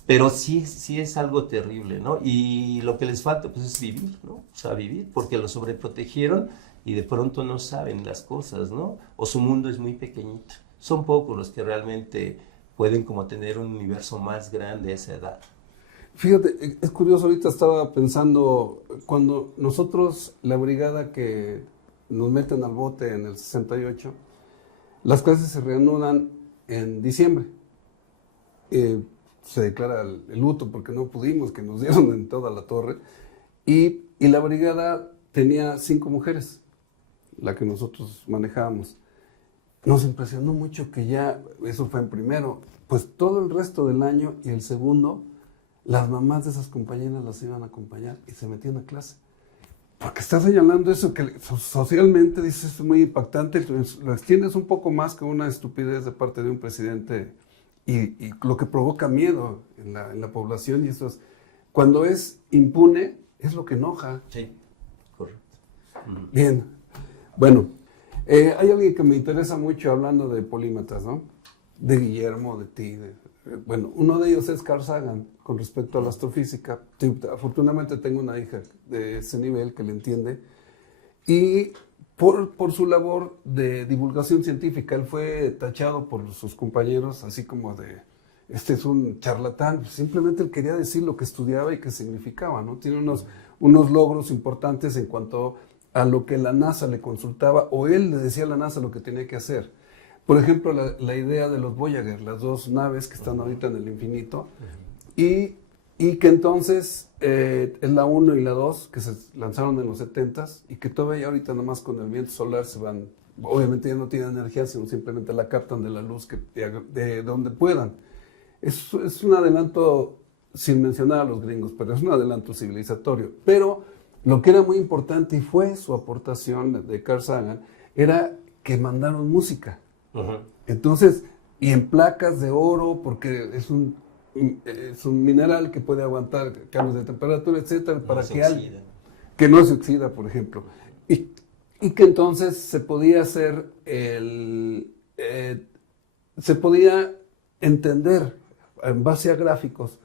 Pero sí es algo terrible, ¿no? Y lo que les falta, pues, es vivir, ¿no? O sea, vivir, porque lo sobreprotegieron y de pronto no saben las cosas, ¿no? O su mundo es muy pequeñito. Son pocos los que realmente pueden como tener un universo más grande a esa edad. Fíjate, es curioso, ahorita estaba pensando, cuando nosotros, la brigada que nos meten al bote en el 68, las clases se reanudan en diciembre. Se declara el luto porque no pudimos, que nos dieron en toda la torre. Y la brigada tenía 5 mujeres, la que nosotros manejábamos. Nos impresionó mucho que ya, eso fue en primero, pues todo el resto del año y el segundo, las mamás de esas compañeras las iban a acompañar y se metían a clase. Porque está señalando eso que socialmente, dices, es muy impactante, lo extiendes un poco más que una estupidez de parte de un presidente y lo que provoca miedo en la población, y eso es, cuando es impune, es lo que enoja. Sí, correcto. Bien, bueno, hay alguien que me interesa mucho hablando de polímatas, ¿no? De Guillermo, de ti, bueno, uno de ellos es Carl Sagan, con respecto a la astrofísica. Afortunadamente tengo una hija de ese nivel que le entiende. Y por su labor de divulgación científica, él fue tachado por sus compañeros, así como de, este es un charlatán. Simplemente él quería decir lo que estudiaba y qué significaba, ¿no? Tiene unos logros importantes en cuanto a lo que la NASA le consultaba, o él le decía a la NASA lo que tenía que hacer. Por ejemplo, la idea de los Voyager, las 2 naves que están ahorita en el infinito, y que entonces es la 1 y la 2, que se lanzaron en los 70s, y que todavía ahorita nomás con el viento solar se van, obviamente ya no tienen energía, sino simplemente la captan de la luz de donde puedan. Es un adelanto, sin mencionar a los gringos, pero es un adelanto civilizatorio. Pero lo que era muy importante, y fue su aportación de Carl Sagan, era que mandaron música. Entonces, y en placas de oro, porque es un mineral que puede aguantar cambios de temperatura, etcétera, para que no se oxida, por ejemplo. Y que entonces se podía hacer se podía entender en base a gráficos.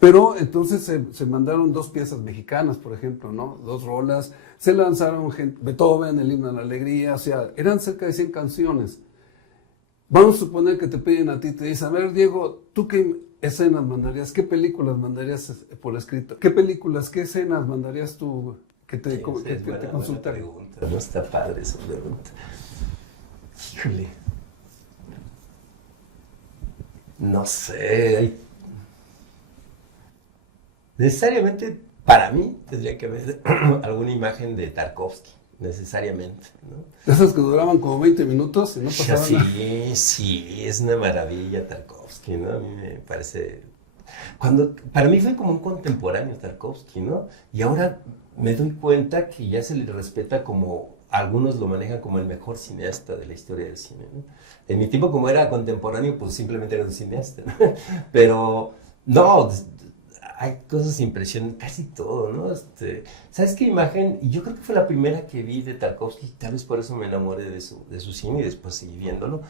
Pero entonces se mandaron 2 piezas mexicanas, por ejemplo, ¿no? 2 rolas, se lanzaron Beethoven, el himno a la alegría, o sea, eran cerca de 100 canciones. Vamos a suponer que te piden a ti, te dicen, a ver, Diego, ¿tú qué escenas mandarías? ¿Qué películas mandarías por escrito? ¿Qué escenas mandarías tú que te consultaran? No está padre esa pregunta. Híjole. No sé. Necesariamente, para mí, tendría que haber alguna imagen de Tarkovsky. Necesariamente, ¿no? Esas que duraban como 20 minutos y no pasaban nada. Sí, es una maravilla Tarkovsky, ¿no? A mí me parece... Para mí fue como un contemporáneo Tarkovsky, ¿no? Y ahora me doy cuenta que ya se le respeta como... Algunos lo manejan como el mejor cineasta de la historia del cine, ¿no? En mi tiempo, como era contemporáneo, pues simplemente era un cineasta, ¿no? Pero, no... Hay cosas impresionantes, casi todo, ¿no? ¿Sabes qué imagen? Y yo creo que fue la primera que vi de Tarkovsky, tal vez por eso me enamoré de su cine y después seguí viéndolo,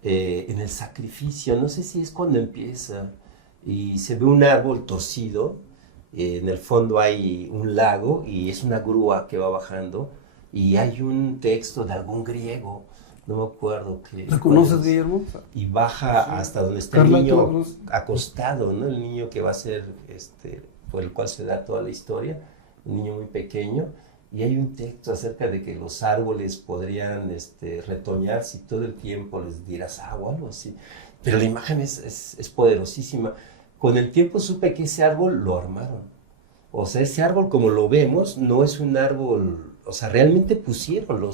en El Sacrificio, no sé si es cuando empieza, y se ve un árbol torcido, en el fondo hay un lago y es una grúa que va bajando, y hay un texto de algún griego, no me acuerdo qué. ¿La conoces, Guillermo? Y baja hasta donde está el niño acostado, ¿no? El niño que va a ser, por el cual se da toda la historia, un niño muy pequeño, y hay un texto acerca de que los árboles podrían retoñar si todo el tiempo les dieras agua, algo así. Pero la imagen es poderosísima. Con el tiempo supe que ese árbol lo armaron. O sea, ese árbol como lo vemos no es un árbol, o sea, realmente pusieron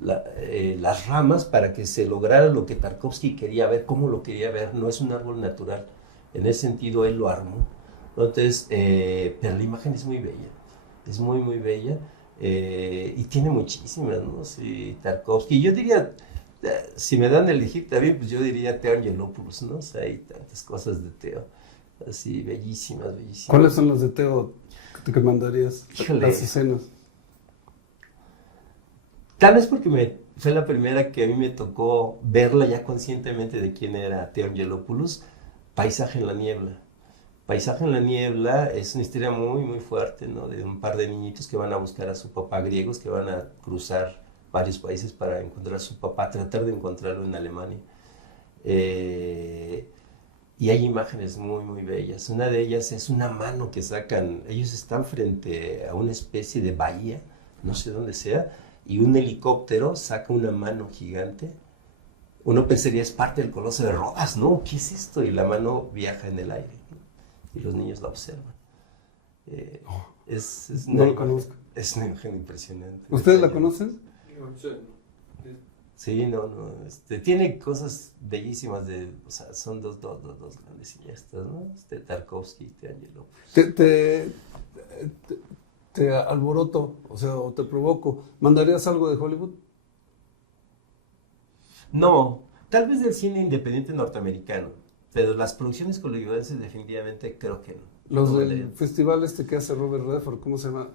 las ramas para que se lograra lo que Tarkovsky quería ver, cómo lo quería ver, no es un árbol natural. En ese sentido él lo armó. Entonces, pero la imagen es muy bella, es muy, muy bella, y tiene muchísimas, ¿no? Sí, Tarkovsky. Yo diría, si me dan a elegir también, pues yo diría Teo Angelopoulos, ¿no? O sea, hay tantas cosas de Teo así bellísimas, bellísimas. ¿Cuáles son las de Teo que mandarías? Híjole. Las escenas. Tal vez porque fue la primera que a mí me tocó verla ya conscientemente de quién era Teo Angelopoulos, Paisaje en la niebla. Paisaje en la niebla es una historia muy, muy fuerte, ¿no? De un par de niñitos que van a buscar a su papá, griegos que van a cruzar varios países para encontrar a su papá, tratar de encontrarlo en Alemania. Y hay imágenes muy, muy bellas. Una de ellas es una mano que sacan. Ellos están frente a una especie de bahía, no sé dónde sea, y un helicóptero saca una mano gigante. Uno pensaría es parte del Coloso de Rodas, ¿no? ¿Qué es esto? Y la mano viaja en el aire, ¿no? Y los niños la observan. No lo conozco. Es una imagen impresionante. ¿Ustedes la conocen? Sí, no, tiene cosas bellísimas o sea, son dos grandes cineastas, ¿no? Tarkovsky y Angelopoulos. Te alboroto, o sea, o te provoco. ¿Mandarías algo de Hollywood? No, tal vez del cine independiente norteamericano, pero las producciones hollywoodenses definitivamente creo que no. Los No del mandaría. festival que hace Robert Redford, ¿cómo se llama?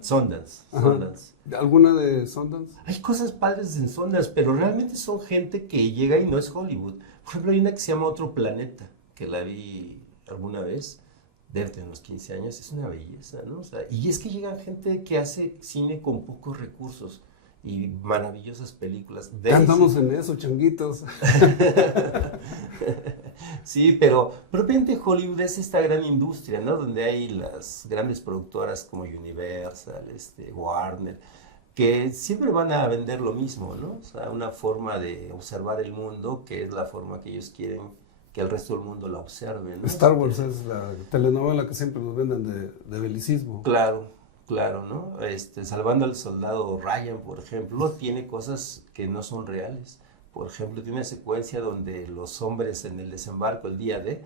Sundance. ¿Alguna de Sundance? Hay cosas padres en Sundance, pero realmente son gente que llega y no es Hollywood. Por ejemplo, hay una que se llama Otro Planeta, que la vi alguna vez, desde los 15 años, es una belleza, ¿no? O sea, y es que llegan gente que hace cine con pocos recursos y maravillosas películas. Andamos en eso, changuitos. Sí, pero propiamente Hollywood es esta gran industria, ¿no? Donde hay las grandes productoras como Universal, Warner, que siempre van a vender lo mismo, ¿no? O sea, una forma de observar el mundo que es la forma que ellos quieren que el resto del mundo la observe, ¿no? Star Wars es la telenovela que siempre nos venden de belicismo. Claro, ¿no? Salvando al soldado Ryan, por ejemplo, tiene cosas que no son reales. Por ejemplo, tiene una secuencia donde los hombres en el desembarco, el día de...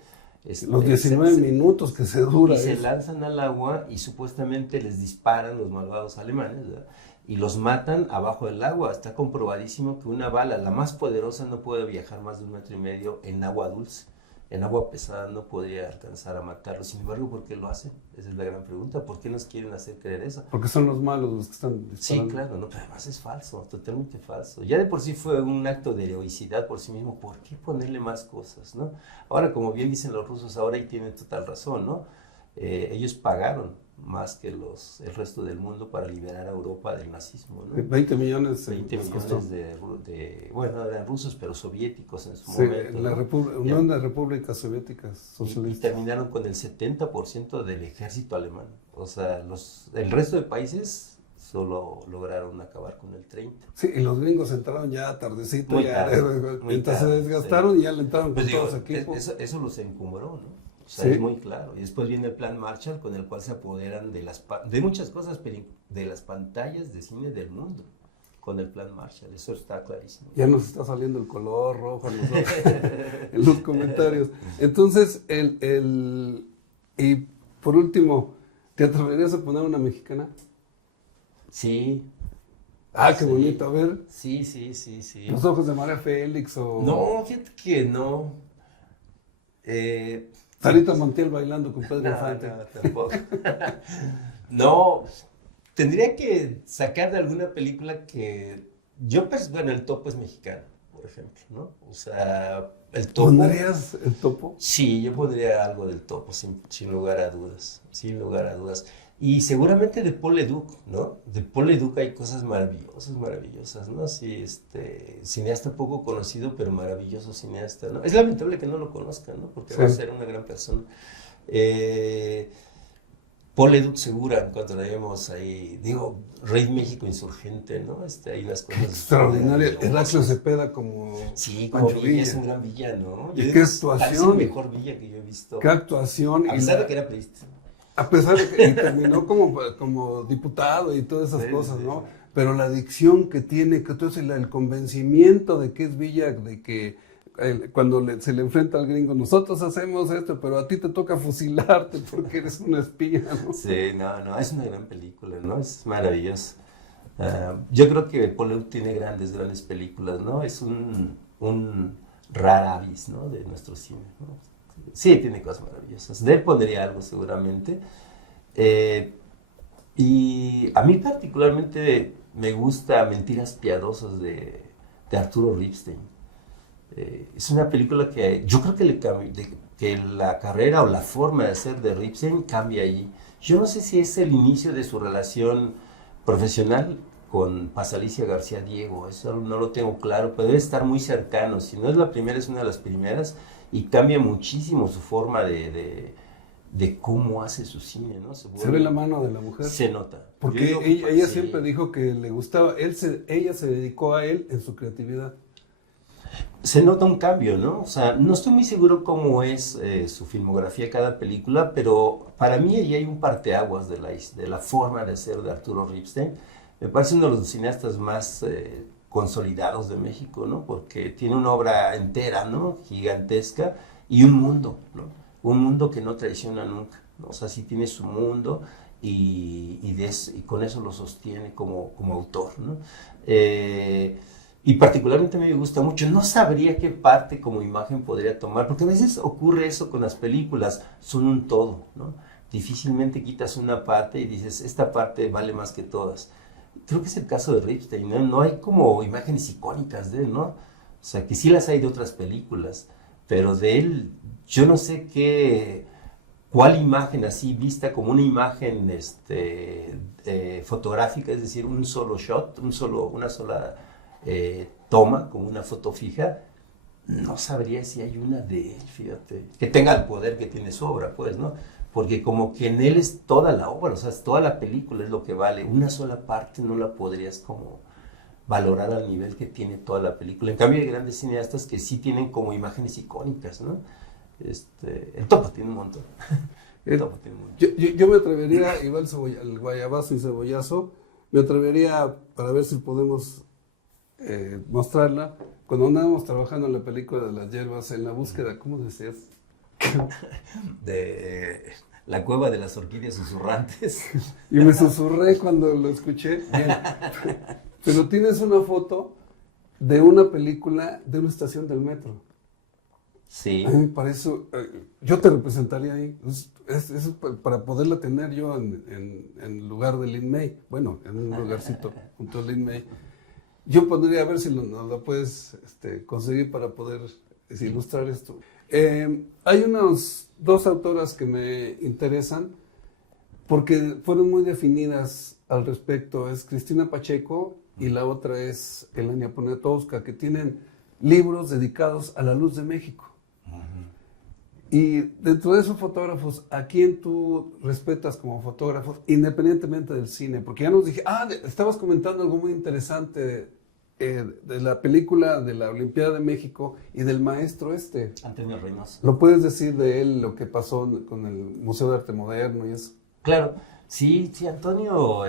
los 19 minutos que se dura. Y se lanzan al agua y supuestamente les disparan los malvados alemanes, ¿verdad? Y los matan abajo del agua. Está comprobadísimo que una bala, la más poderosa, no puede viajar más de 1,5 metros en agua dulce. En agua pesada no podría alcanzar a matarlos. Sin embargo, ¿por qué lo hacen? Esa es la gran pregunta. ¿Por qué nos quieren hacer creer eso? Porque son los malos los que están Sí, disparando. claro, no, pero además es falso, totalmente falso. Ya de por sí fue un acto de heroicidad por sí mismo. ¿Por qué ponerle más cosas, no? Ahora, como bien dicen los rusos, ahora y tienen total razón, ¿no? Ellos pagaron más que el resto del mundo para liberar a Europa del nazismo, ¿no? 20 millones. 20 millones bueno, eran rusos, pero soviéticos en su Sí, momento. la ¿no? Unión de Repúblicas Soviéticas Y Socialistas. terminaron con el 70% del ejército alemán. O sea, el resto de países solo lograron acabar con el 30%. Sí, y los gringos entraron ya tardecito, Muy ya, tarde, muy mientras tarde, se desgastaron sí. y ya le entraron Pues con digo, todos los equipos. eso los encumbró, ¿no? O sea, Sí. es muy claro. Y después viene el plan Marshall, con el cual se apoderan de muchas cosas, de las pantallas de cine del mundo, con el plan Marshall. Eso está clarísimo. Ya nos está saliendo el color rojo en los comentarios. Entonces, y por último, ¿te atreverías a poner una mexicana? Sí. Ah, qué Sí. bonito, a ver. Sí. Los ojos de María Félix o No, fíjate que no. Sarita Montiel bailando con Pedro Infante. No, tampoco. No, tendría que sacar de alguna película que bueno, El Topo es mexicano, por ejemplo, ¿no? O sea, El Topo. ¿Pondrías El Topo? Sí, yo pondría algo del Topo, sin lugar a dudas, sin lugar a dudas. Y seguramente de Paul Leduc, ¿no? De Paul Leduc hay cosas maravillosas, ¿no? Sí, cineasta poco conocido, pero maravilloso cineasta, ¿no? Es lamentable que no lo conozcan, ¿no? Porque va a ser una gran persona. Paul Leduc Segura, cuando la vemos ahí, digo, Rey México Insurgente, ¿no? Hay unas cosas extraordinaria. Heraclio Cepeda como Sí, como Pancho Villa, Villa. es un gran villano, ¿no? ¿Y Yo qué digo, actuación? parece el mejor Villa que yo he visto. Qué actuación. A pesar de que era periodista. A pesar de que terminó como diputado y todas esas Sí, cosas, sí, ¿no? sí. Pero la adicción que tiene, que entonces el convencimiento de que es Villa, de que cuando se le enfrenta al gringo, nosotros hacemos esto, pero a ti te toca fusilarte porque eres una espía, ¿no? Sí, no, es una gran película, ¿no? Es maravilloso. Yo creo que Paul Leduc tiene grandes películas, ¿no? Es un rara avis, ¿no? De nuestro cine, ¿no? Sí, tiene cosas maravillosas. De él pondría algo seguramente. Y a mí particularmente me gusta Mentiras Piadosas de Arturo Ripstein. Es una película que yo creo que, que la carrera o la forma de hacer de Ripstein cambia allí. Yo no sé si es el inicio de su relación profesional con Pasalicia García Diego, eso no lo tengo claro, pero debe estar muy cercano. Si no es la primera, es una de las primeras, y cambia muchísimo su forma de cómo hace su cine, ¿no? Se ve la mano de la mujer. Se nota. Porque ella siempre dijo que le gustaba, ella se dedicó a él en su creatividad. Se nota un cambio, ¿no? O sea, no estoy muy seguro cómo es su filmografía cada película, pero para mí ahí hay un parteaguas de la forma de hacer de Arturo Ripstein. Me parece uno de los cineastas más consolidados de México, ¿no? Porque tiene una obra entera, ¿no? Gigantesca, y un mundo, ¿no? Un mundo que no traiciona nunca, ¿no? O sea, sí tiene su mundo y con eso lo sostiene como autor, ¿no? Y particularmente a mí me gusta mucho. No sabría qué parte como imagen podría tomar, porque a veces ocurre eso con las películas, son un todo, ¿no? Difícilmente quitas una parte y dices, esta parte vale más que todas. Creo que es el caso de Ripstein, ¿no? No hay como imágenes icónicas de él, ¿no? O sea, que sí las hay de otras películas, pero de él, yo no sé cuál imagen así vista como una imagen fotográfica, es decir, un solo shot, una sola toma, como una foto fija, no sabría si hay una de él, fíjate, que tenga el poder que tiene su obra, pues, ¿no? Porque como que en él es toda la obra, o sea, es toda la película es lo que vale, una sola parte no la podrías como valorar al nivel que tiene toda la película. En cambio hay grandes cineastas que sí tienen como imágenes icónicas, ¿no? El Topo tiene un montón. Yo me atrevería, igual el guayabazo y cebollazo, me atrevería para ver si podemos mostrarla. Cuando andábamos trabajando en la película de las hierbas, en la búsqueda, ¿cómo decías? De la cueva de las orquídeas susurrantes. Y me susurré cuando lo escuché. Bien. Pero tienes una foto de una película de una estación del metro. Sí. A mí me parece, yo te representaría ahí. Es para poderla tener yo en lugar de Lin May. Bueno, en un lugarcito junto a Lin May. Yo podría ver si nos la puedes conseguir para poder ilustrar esto. Hay dos autoras que me interesan porque fueron muy definidas al respecto. Es Cristina Pacheco y la otra es Elenia Poniatowska, que tienen libros dedicados a la luz de México. Y dentro de esos fotógrafos, ¿a quién tú respetas como fotógrafos, independientemente del cine? Porque ya nos dije, estabas comentando algo muy interesante de la película de la Olimpiada de México y del maestro Antonio Reynoso. ¿Lo puedes decir de él, lo que pasó con el Museo de Arte Moderno y eso? Claro, sí, Antonio,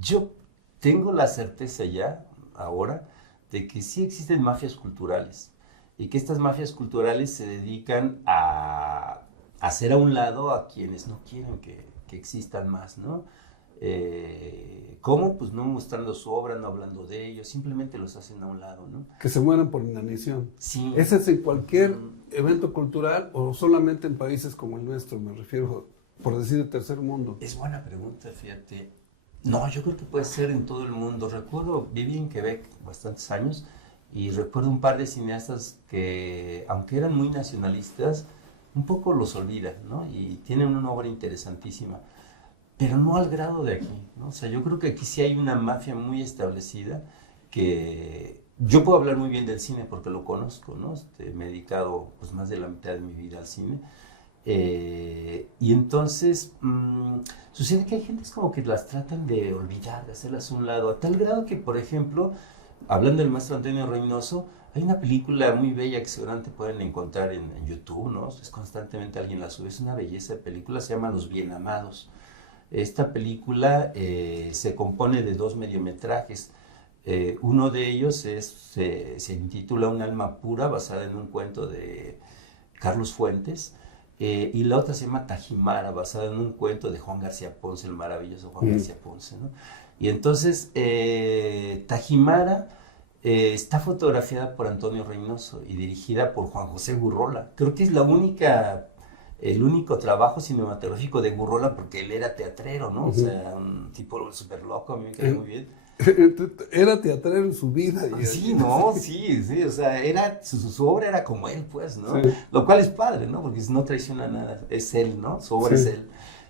yo tengo la certeza ya, ahora, de que sí existen mafias culturales y que estas mafias culturales se dedican a hacer a un lado a quienes no quieren que existan más, ¿no? ¿Cómo? Pues no mostrando su obra, no hablando de ellos, simplemente los hacen a un lado, ¿no? Que se mueran por inanición. Sí. ¿Ese es en cualquier evento cultural o solamente en países como el nuestro? Me refiero, por decir, el tercer mundo. Es buena pregunta, fíjate. No, yo creo que puede ser en todo el mundo. Recuerdo, viví en Quebec bastantes años y recuerdo un par de cineastas que, aunque eran muy nacionalistas, un poco los olvidan, ¿no? Y tienen una obra interesantísima, pero no al grado de aquí, ¿no? O sea, yo creo que aquí sí hay una mafia muy establecida que yo puedo hablar muy bien del cine porque lo conozco, ¿no? Me he dedicado pues más de la mitad de mi vida al cine. Y entonces sucede que hay gentes como que las tratan de olvidar, de hacerlas a un lado, a tal grado que, por ejemplo, hablando del maestro Antonio Reynoso, hay una película muy bella que seguramente pueden encontrar en YouTube, ¿no? Es constantemente alguien la sube, es una belleza de película, se llama Los Bien Amados. Esta película se compone de 2 mediometrajes. Uno de ellos se intitula Un alma pura, basada en un cuento de Carlos Fuentes, y la otra se llama Tajimara, basada en un cuento de Juan García Ponce, el maravilloso Juan García Ponce, ¿no? Y entonces Tajimara está fotografiada por Antonio Reynoso y dirigida por Juan José Gurrola. Creo que es el único trabajo cinematográfico de Gurrola, porque él era teatrero, ¿no? O sea, un tipo súper loco, a mí me quedó muy bien. Era teatrero en su vida. Sí, no, sí, o sea, su obra era como él, pues, ¿no? Sí. Lo cual es padre, ¿no? Porque no traiciona nada, es él, ¿no? Su obra Sí.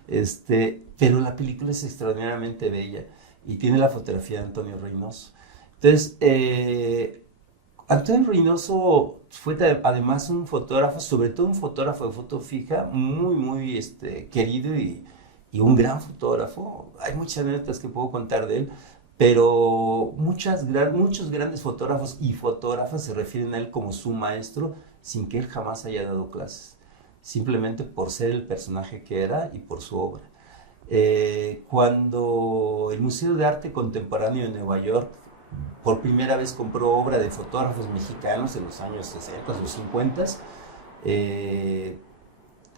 es él. Pero la película es extraordinariamente bella y tiene la fotografía de Antonio Reynoso. Entonces, Antonio Reynoso fue además un fotógrafo, sobre todo un fotógrafo de foto fija, muy, muy querido y un gran fotógrafo. Hay muchas anécdotas que puedo contar de él, pero muchos grandes fotógrafos y fotógrafas se refieren a él como su maestro sin que él jamás haya dado clases, simplemente por ser el personaje que era y por su obra. Cuando el Museo de Arte Contemporáneo de Nueva York por primera vez compró obra de fotógrafos mexicanos en los años 60 o 50,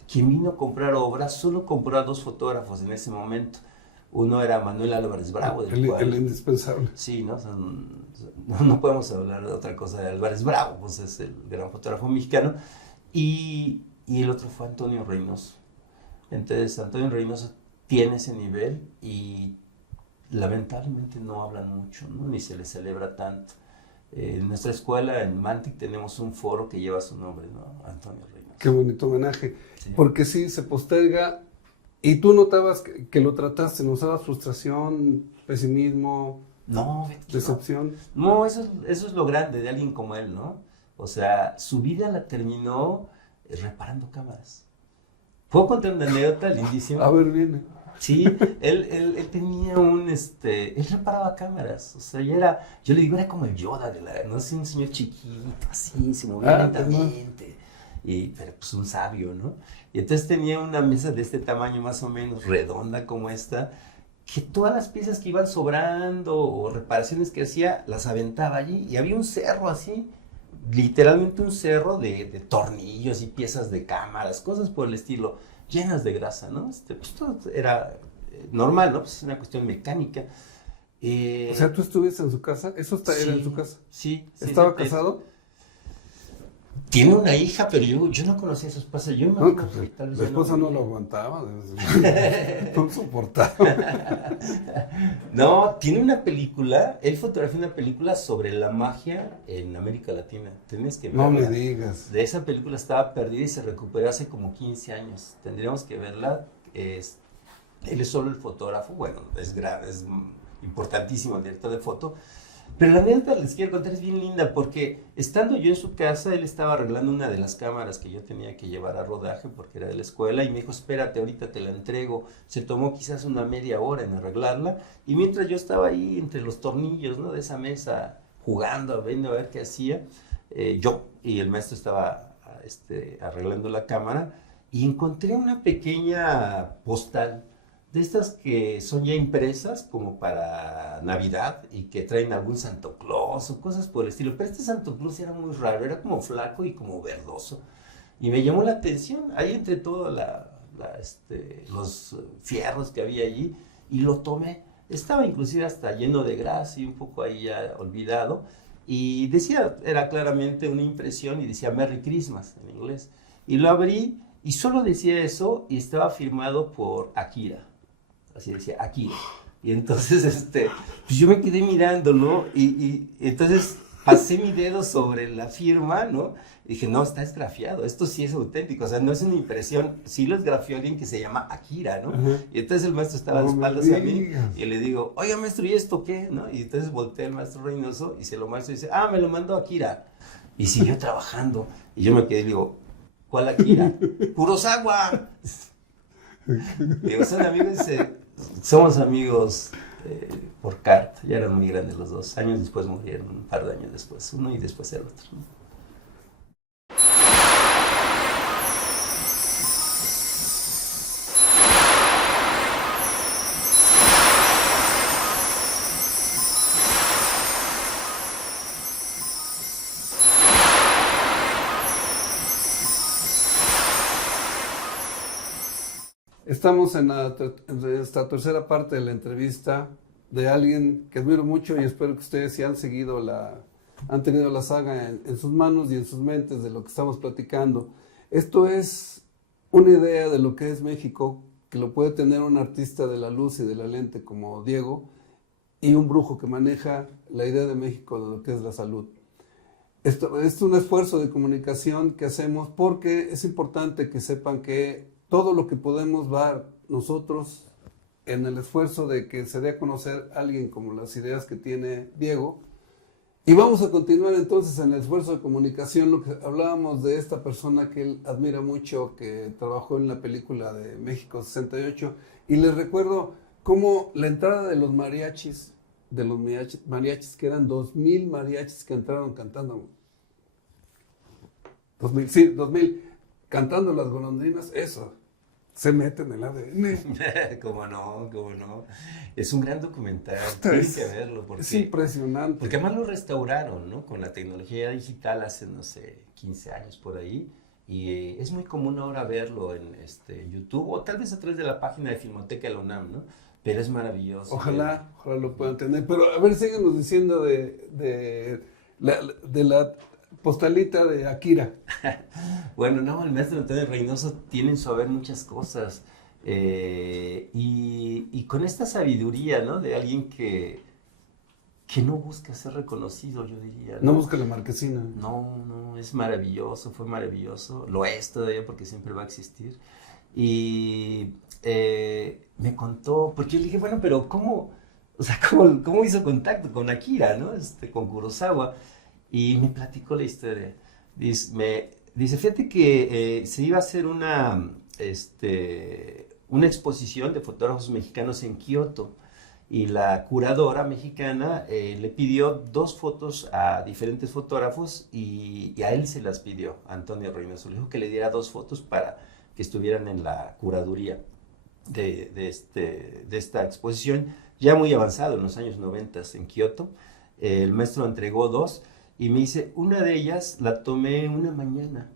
quien vino a comprar obra solo compró a 2 fotógrafos en ese momento. Uno era Manuel Álvarez Bravo, El indispensable. Sí, ¿no? No podemos hablar de otra cosa de Álvarez Bravo, pues es el gran fotógrafo mexicano. Y el otro fue Antonio Reynoso. Entonces, Antonio Reynoso tiene ese nivel y lamentablemente no hablan mucho, ¿no? Ni se les celebra tanto. En nuestra escuela, en Mantic, tenemos un foro que lleva su nombre, ¿no? Antonio Reynoso. Qué bonito homenaje. Sí. Porque sí, se posterga. ¿Y tú notabas que lo trataste? ¿Notabas frustración, pesimismo, No, decepción? No, eso es lo grande de alguien como él, ¿no? O sea, su vida la terminó reparando cámaras. ¿Puedo contar una anécdota lindísima? A ver, viene. Sí, él tenía él reparaba cámaras, o sea, yo le digo, era como el Yoda no sé, un señor chiquito, así, se movía lentamente, pero pues un sabio, ¿no? Y entonces tenía una mesa de este tamaño más o menos, redonda como esta, que todas las piezas que iban sobrando o reparaciones que hacía, las aventaba allí, y había un cerro así, literalmente un cerro de tornillos y piezas de cámaras, cosas por el estilo, llenas de grasa, ¿no? Pues todo era normal, ¿no? Pues es una cuestión mecánica. O sea, ¿tú estuviste en su casa? ¿Eso era en su casa? Sí. ¿Estaba casado? Tiene una hija, pero yo no conocía a su esposa. Yo No, imagino que tal vez la esposa no lo aguantaba. No soportaba. No, tiene una película, él fotografió una película sobre la magia en América Latina. Tienes que verla. No me digas. De esa película estaba perdida y se recuperó hace como 15 años. Tendríamos que verla. Él es solo el fotógrafo, bueno, es importantísimo el director de foto. Pero la anécdota les quiero contar, es bien linda, porque estando yo en su casa, él estaba arreglando una de las cámaras que yo tenía que llevar a rodaje, porque era de la escuela, y me dijo, espérate, ahorita te la entrego. Se tomó quizás una media hora en arreglarla, y mientras yo estaba ahí entre los tornillos, ¿no?, de esa mesa, jugando, viendo a ver qué hacía, yo y el maestro estaba arreglando la cámara, y encontré una pequeña postal, de estas que son ya impresas como para Navidad y que traen algún Santo Claus o cosas por el estilo. Pero este Santo Claus era muy raro, era como flaco y como verdoso. Y me llamó la atención, ahí entre todos los fierros que había allí, y lo tomé. Estaba inclusive hasta lleno de grasa y un poco ahí ya olvidado. Y decía, era claramente una impresión y decía Merry Christmas en inglés. Y lo abrí y solo decía eso y estaba firmado por Akira. Así decía, Akira. Y entonces, pues yo me quedé mirándolo y entonces pasé mi dedo sobre la firma, ¿no? Y dije, no, está esgrafiado, esto sí es auténtico, o sea, no es una impresión, sí lo esgrafió alguien que se llama Akira, ¿no? Ajá. Y entonces el maestro estaba de espaldas a mí y le digo, oye, maestro, ¿y esto qué? ¿No? Y entonces volteé al maestro Reynoso y se lo muestro y dice, me lo mandó Akira. Y siguió trabajando. Y yo me quedé y digo, ¿cuál Akira? ¡Kurosawa! Digo, son amigos, somos amigos por carta, ya eran muy grandes los dos, años después murieron, un par de años después, uno y después el otro, ¿no? Estamos en esta tercera parte de la entrevista de alguien que admiro mucho y espero que ustedes sí han seguido han tenido la saga en sus manos y en sus mentes de lo que estamos platicando. Esto es una idea de lo que es México, que lo puede tener un artista de la luz y de la lente como Diego, y un brujo que maneja la idea de México de lo que es la salud. Esto es un esfuerzo de comunicación que hacemos porque es importante que sepan que todo lo que podemos dar nosotros en el esfuerzo de que se dé a conocer a alguien como las ideas que tiene Diego. Y vamos a continuar entonces en el esfuerzo de comunicación, lo que hablábamos de esta persona que él admira mucho, que trabajó en la película de México 68, y les recuerdo cómo la entrada de los mariachis, que eran 2000 mariachis que entraron cantando, 2000, cantando las golondrinas, eso, se mete en el ADN. Cómo no, cómo no. Es un gran documental, tienes que verlo. Es impresionante. Porque además lo restauraron, ¿no? Con la tecnología digital hace, no sé, 15 años por ahí. Y es muy común ahora verlo en YouTube o tal vez a través de la página de Filmoteca de la UNAM, ¿no? Pero es maravilloso. Ojalá lo puedan tener. Pero a ver, síguenos diciendo de la postalita de Akira. Bueno, no, el maestro Antonio Reynoso tiene en su haber muchas cosas. Y con esta sabiduría, ¿no? De alguien que no busca ser reconocido, yo diría. No busca la marquesina. No, es maravilloso, fue maravilloso. Lo es todavía porque siempre va a existir. Y me contó, porque yo le dije, bueno, pero ¿cómo? O sea, ¿cómo hizo contacto con Akira, ¿no? Con Kurosawa. Y me platicó la historia. Dice, fíjate que se iba a hacer una exposición de fotógrafos mexicanos en Kioto. Y la curadora mexicana le pidió 2 fotos a diferentes fotógrafos y a él se las pidió, a Antonio Reynoso. Le dijo que le diera 2 fotos para que estuvieran en la curaduría de esta exposición, ya muy avanzado en los años 90 en Kioto. El maestro entregó 2 y me dice, una de ellas la tomé una mañana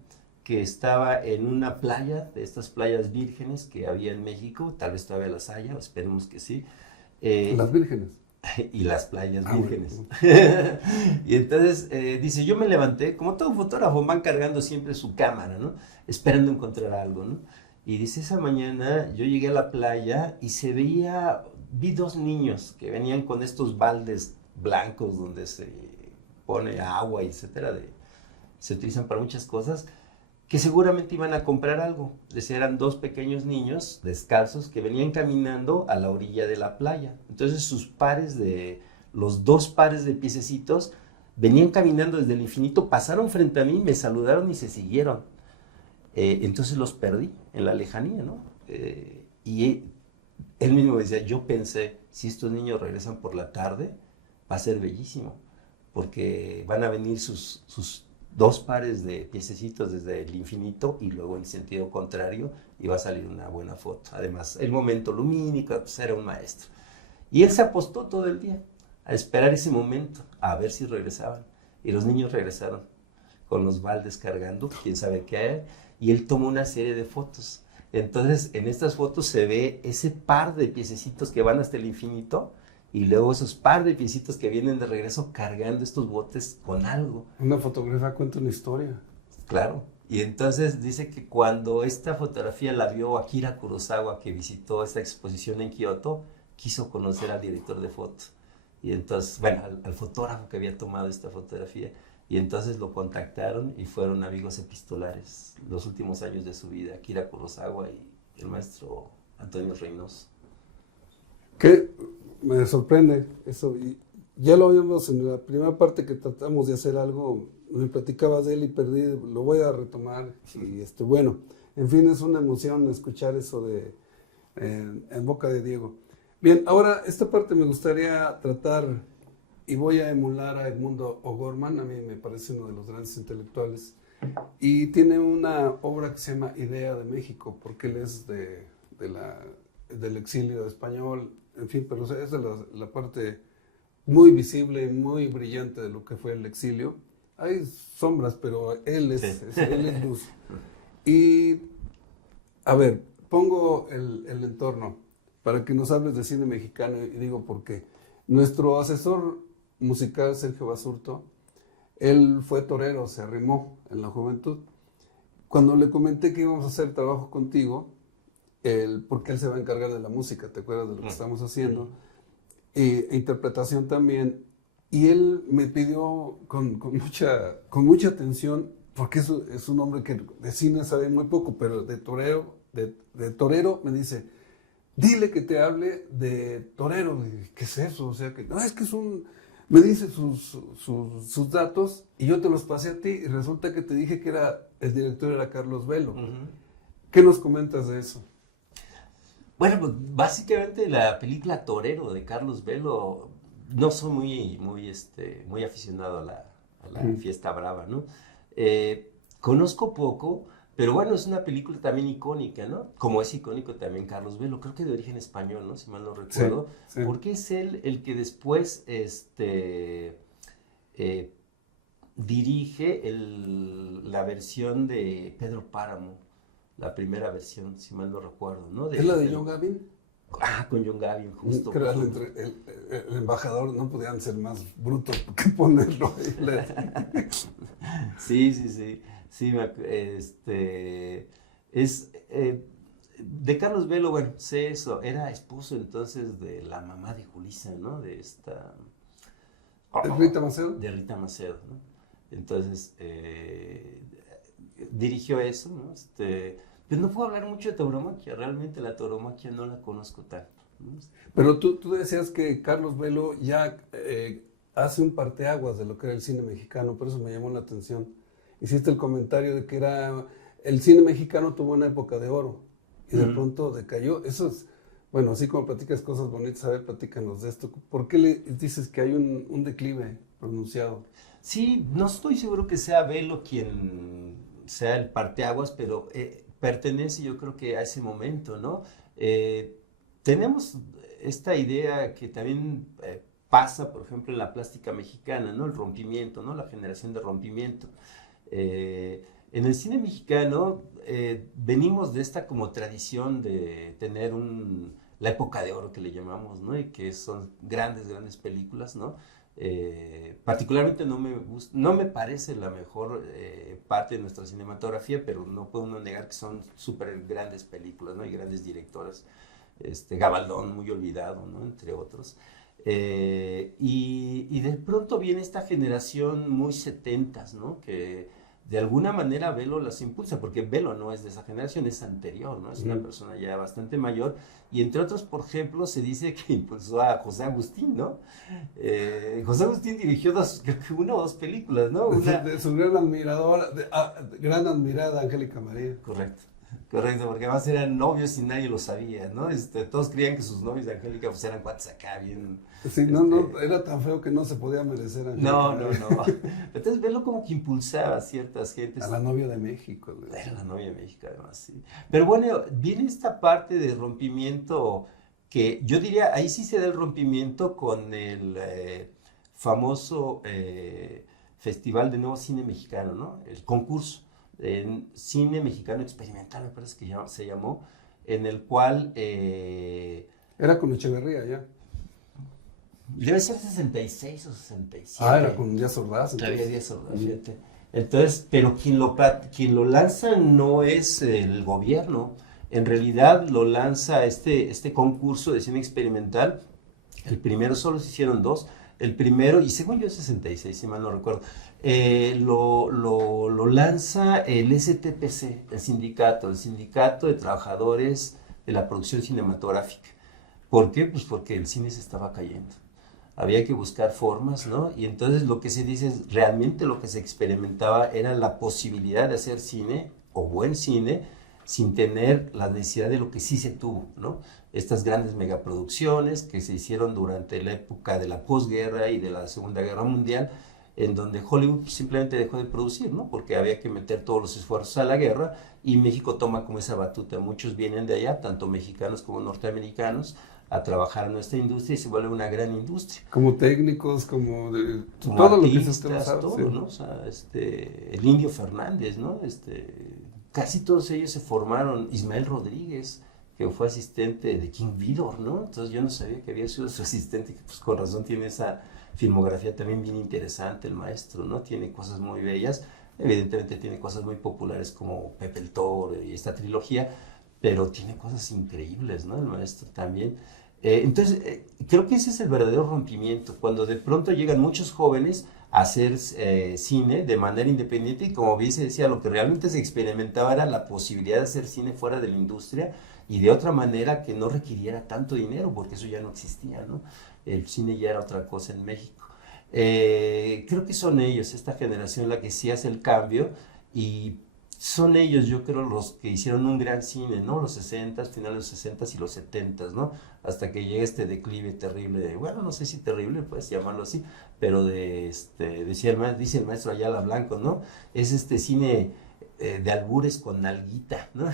que estaba en una playa, de estas playas vírgenes que había en México, tal vez todavía las haya, esperemos que sí. Las vírgenes. Y las playas vírgenes. Bueno. Y entonces dice, yo me levanté, como todo fotógrafo, van cargando siempre su cámara, ¿no? Esperando encontrar algo, ¿no? Y dice, esa mañana yo llegué a la playa y vi 2 niños que venían con estos baldes blancos donde se pone agua, etcétera, se utilizan para muchas cosas, que seguramente iban a comprar algo. Eran 2 pequeños niños descalzos que venían caminando a la orilla de la playa. Entonces los 2 pares de piececitos venían caminando desde el infinito, pasaron frente a mí, me saludaron y se siguieron. Entonces los perdí en la lejanía, ¿no? Y él mismo decía, yo pensé, si estos niños regresan por la tarde, va a ser bellísimo, porque van a venir sus 2 pares de piececitos desde el infinito y luego en sentido contrario y va a salir una buena foto. Además, el momento lumínico, pues era un maestro. Y él se apostó todo el día a esperar ese momento, a ver si regresaban. Y los niños regresaron con los baldes cargando, quién sabe qué hay, y él tomó una serie de fotos. Entonces, en estas fotos se ve ese par de piececitos que van hasta el infinito y luego esos par de piecitos que vienen de regreso cargando estos botes con algo. Una fotografía cuenta una historia. Claro. Y entonces dice que cuando esta fotografía la vio Akira Kurosawa, que visitó esta exposición en Kioto, quiso conocer al director de foto. Y entonces, bueno, al fotógrafo que había tomado esta fotografía. Y entonces lo contactaron y fueron amigos epistolares los últimos años de su vida, Akira Kurosawa y el maestro Antonio Reynoso. Que me sorprende eso. Y ya lo vimos en la primera parte que tratamos de hacer algo, me platicabas de él y perdí, lo voy a retomar. Y bueno, en fin, es una emoción escuchar eso en boca de Diego. Bien, ahora esta parte me gustaría tratar y voy a emular a Edmundo O'Gorman, a mí me parece uno de los grandes intelectuales, y tiene una obra que se llama Idea de México, porque él es del exilio español, en fin, pero esa es la parte muy visible y muy brillante de lo que fue el exilio. Hay sombras, pero él es luz. Y, a ver, pongo el entorno para que nos hables de cine mexicano y digo por qué. Nuestro asesor musical, Sergio Basurto, él fue torero, se arrimó en la juventud. Cuando le comenté que íbamos a hacer trabajo contigo, porque él se va a encargar de la música, ¿te acuerdas de lo que estamos haciendo? E interpretación también. Y él me pidió con mucha atención, porque es un hombre que de cine sabe muy poco, pero de torero me dice, dile que te hable de torero. Y, ¿qué es eso? O sea, que no, es que es un... Me dice sus datos y yo te los pasé a ti y resulta que te dije que el director era Carlos Velo. ¿Qué nos comentas de eso? Bueno, pues básicamente la película Torero de Carlos Velo, no soy muy aficionado a la fiesta brava, ¿no? Conozco poco, pero bueno, es una película también icónica, ¿no? Como es icónico también Carlos Velo, creo que de origen español, ¿no? Si mal no recuerdo, sí. porque es él el que después dirige la versión de Pedro Páramo, la primera versión, si mal no recuerdo, ¿no? ¿Es la de John Gavin? Con John Gavin, justo. Creo el embajador no podían ser más brutos que ponerlo ahí. Sí, de Carlos Velo, bueno, sé eso, era esposo entonces de la mamá de Julissa, ¿no? De esta... ¿Rita Macedo? De Rita Macedo, ¿no? Entonces, dirigió eso, ¿no? Pero no puedo hablar mucho de tauromaquia, realmente la tauromaquia no la conozco tanto, ¿no? Pero tú decías que Carlos Velo ya hace un parteaguas de lo que era el cine mexicano, por eso me llamó la atención. Hiciste el comentario de que el cine mexicano tuvo una época de oro y de pronto decayó. Eso es, bueno, así como platicas cosas bonitas, a ver, platícanos de esto. ¿Por qué le dices que hay un declive pronunciado? Sí, no estoy seguro que sea Velo quien sea el parteaguas, pero pertenece yo creo que a ese momento, ¿no? Tenemos esta idea que también pasa, por ejemplo, en la plástica mexicana, ¿no? El rompimiento, ¿no? La generación de rompimiento. En el cine mexicano venimos de esta como tradición de tener la época de oro que le llamamos, ¿no? Y que son grandes películas, ¿no? Particularmente no me parece la mejor parte de nuestra cinematografía, pero no puedo uno negar que son súper grandes películas, ¿no? Y grandes directoras. Gabaldón, muy olvidado, ¿no? Entre otros. Y de pronto viene esta generación muy setentas, ¿no? Que de alguna manera Velo las impulsa, porque Velo no es de esa generación, es anterior, ¿no? Es una persona ya bastante mayor, y entre otros, por ejemplo, se dice que impulsó a José Agustín, ¿no? José Agustín dirigió creo que una o dos películas, ¿no? De su gran admiradora, gran admirada Angélica María. Correcto, porque además eran novios y nadie lo sabía, ¿no? Todos creían que sus novios de Angélica pues eran cuates acá, bien... Sí, no, era tan feo que no se podía merecer a Angélica. No. Entonces, verlo como que impulsaba a ciertas gentes. A la novia de México. Era la novia de México, además, sí. Pero bueno, viene esta parte de rompimiento que yo diría, ahí sí se da el rompimiento con el famoso Festival de Nuevo Cine Mexicano, ¿no? El concurso en Cine Mexicano Experimental, me parece que se llamó, en el cual... Era con Echeverría ya. Debe ser 66 o 67. Era con Díaz Ordaz. Todavía Díaz Ordaz, fíjate. Entonces, pero quien lo lanza no es el gobierno, en realidad lo lanza este concurso de cine experimental. El primero, solo se hicieron dos. El primero, y según yo es 66, si mal no recuerdo, lo lanza el STPC, el Sindicato de Trabajadores de la Producción Cinematográfica. ¿Por qué? Pues porque el cine se estaba cayendo. Había que buscar formas, ¿no? Y entonces lo que se dice es, realmente lo que se experimentaba era la posibilidad de hacer cine, o buen cine, sin tener la necesidad de lo que sí se tuvo, ¿no? Estas grandes megaproducciones que se hicieron durante la época de la posguerra y de la Segunda Guerra Mundial, en donde Hollywood simplemente dejó de producir, ¿no? Porque había que meter todos los esfuerzos a la guerra, y México toma como esa batuta. Muchos vienen de allá, tanto mexicanos como norteamericanos, a trabajar en nuestra industria, y se vuelve una gran industria. Como técnicos, como todo artistas, lo que se todo, ¿no? O sea, el Indio Fernández, ¿no? Casi todos ellos se formaron. Ismael Rodríguez, que fue asistente de King Vidor, ¿no? Entonces yo no sabía que había sido su asistente, que pues con razón tiene esa filmografía también bien interesante el maestro, ¿no? Tiene cosas muy bellas, evidentemente tiene cosas muy populares como Pepe el Toro y esta trilogía, pero tiene cosas increíbles, ¿no? El maestro también. Creo que ese es el verdadero rompimiento, cuando de pronto llegan muchos jóvenes a hacer cine de manera independiente y como bien se decía, lo que realmente se experimentaba era la posibilidad de hacer cine fuera de la industria y de otra manera que no requiriera tanto dinero, porque eso ya no existía, ¿no? El cine ya era otra cosa en México. Creo que son ellos, esta generación, la que sí hace el cambio y son ellos, yo creo, los que hicieron un gran cine, ¿no? Los 60, finales de los 60 y los 70, ¿no? Hasta que llega este declive terrible, bueno, no sé si terrible, puedes llamarlo así, pero dice el maestro Ayala Blanco, ¿no? Es este cine de albures con nalguita, ¿no?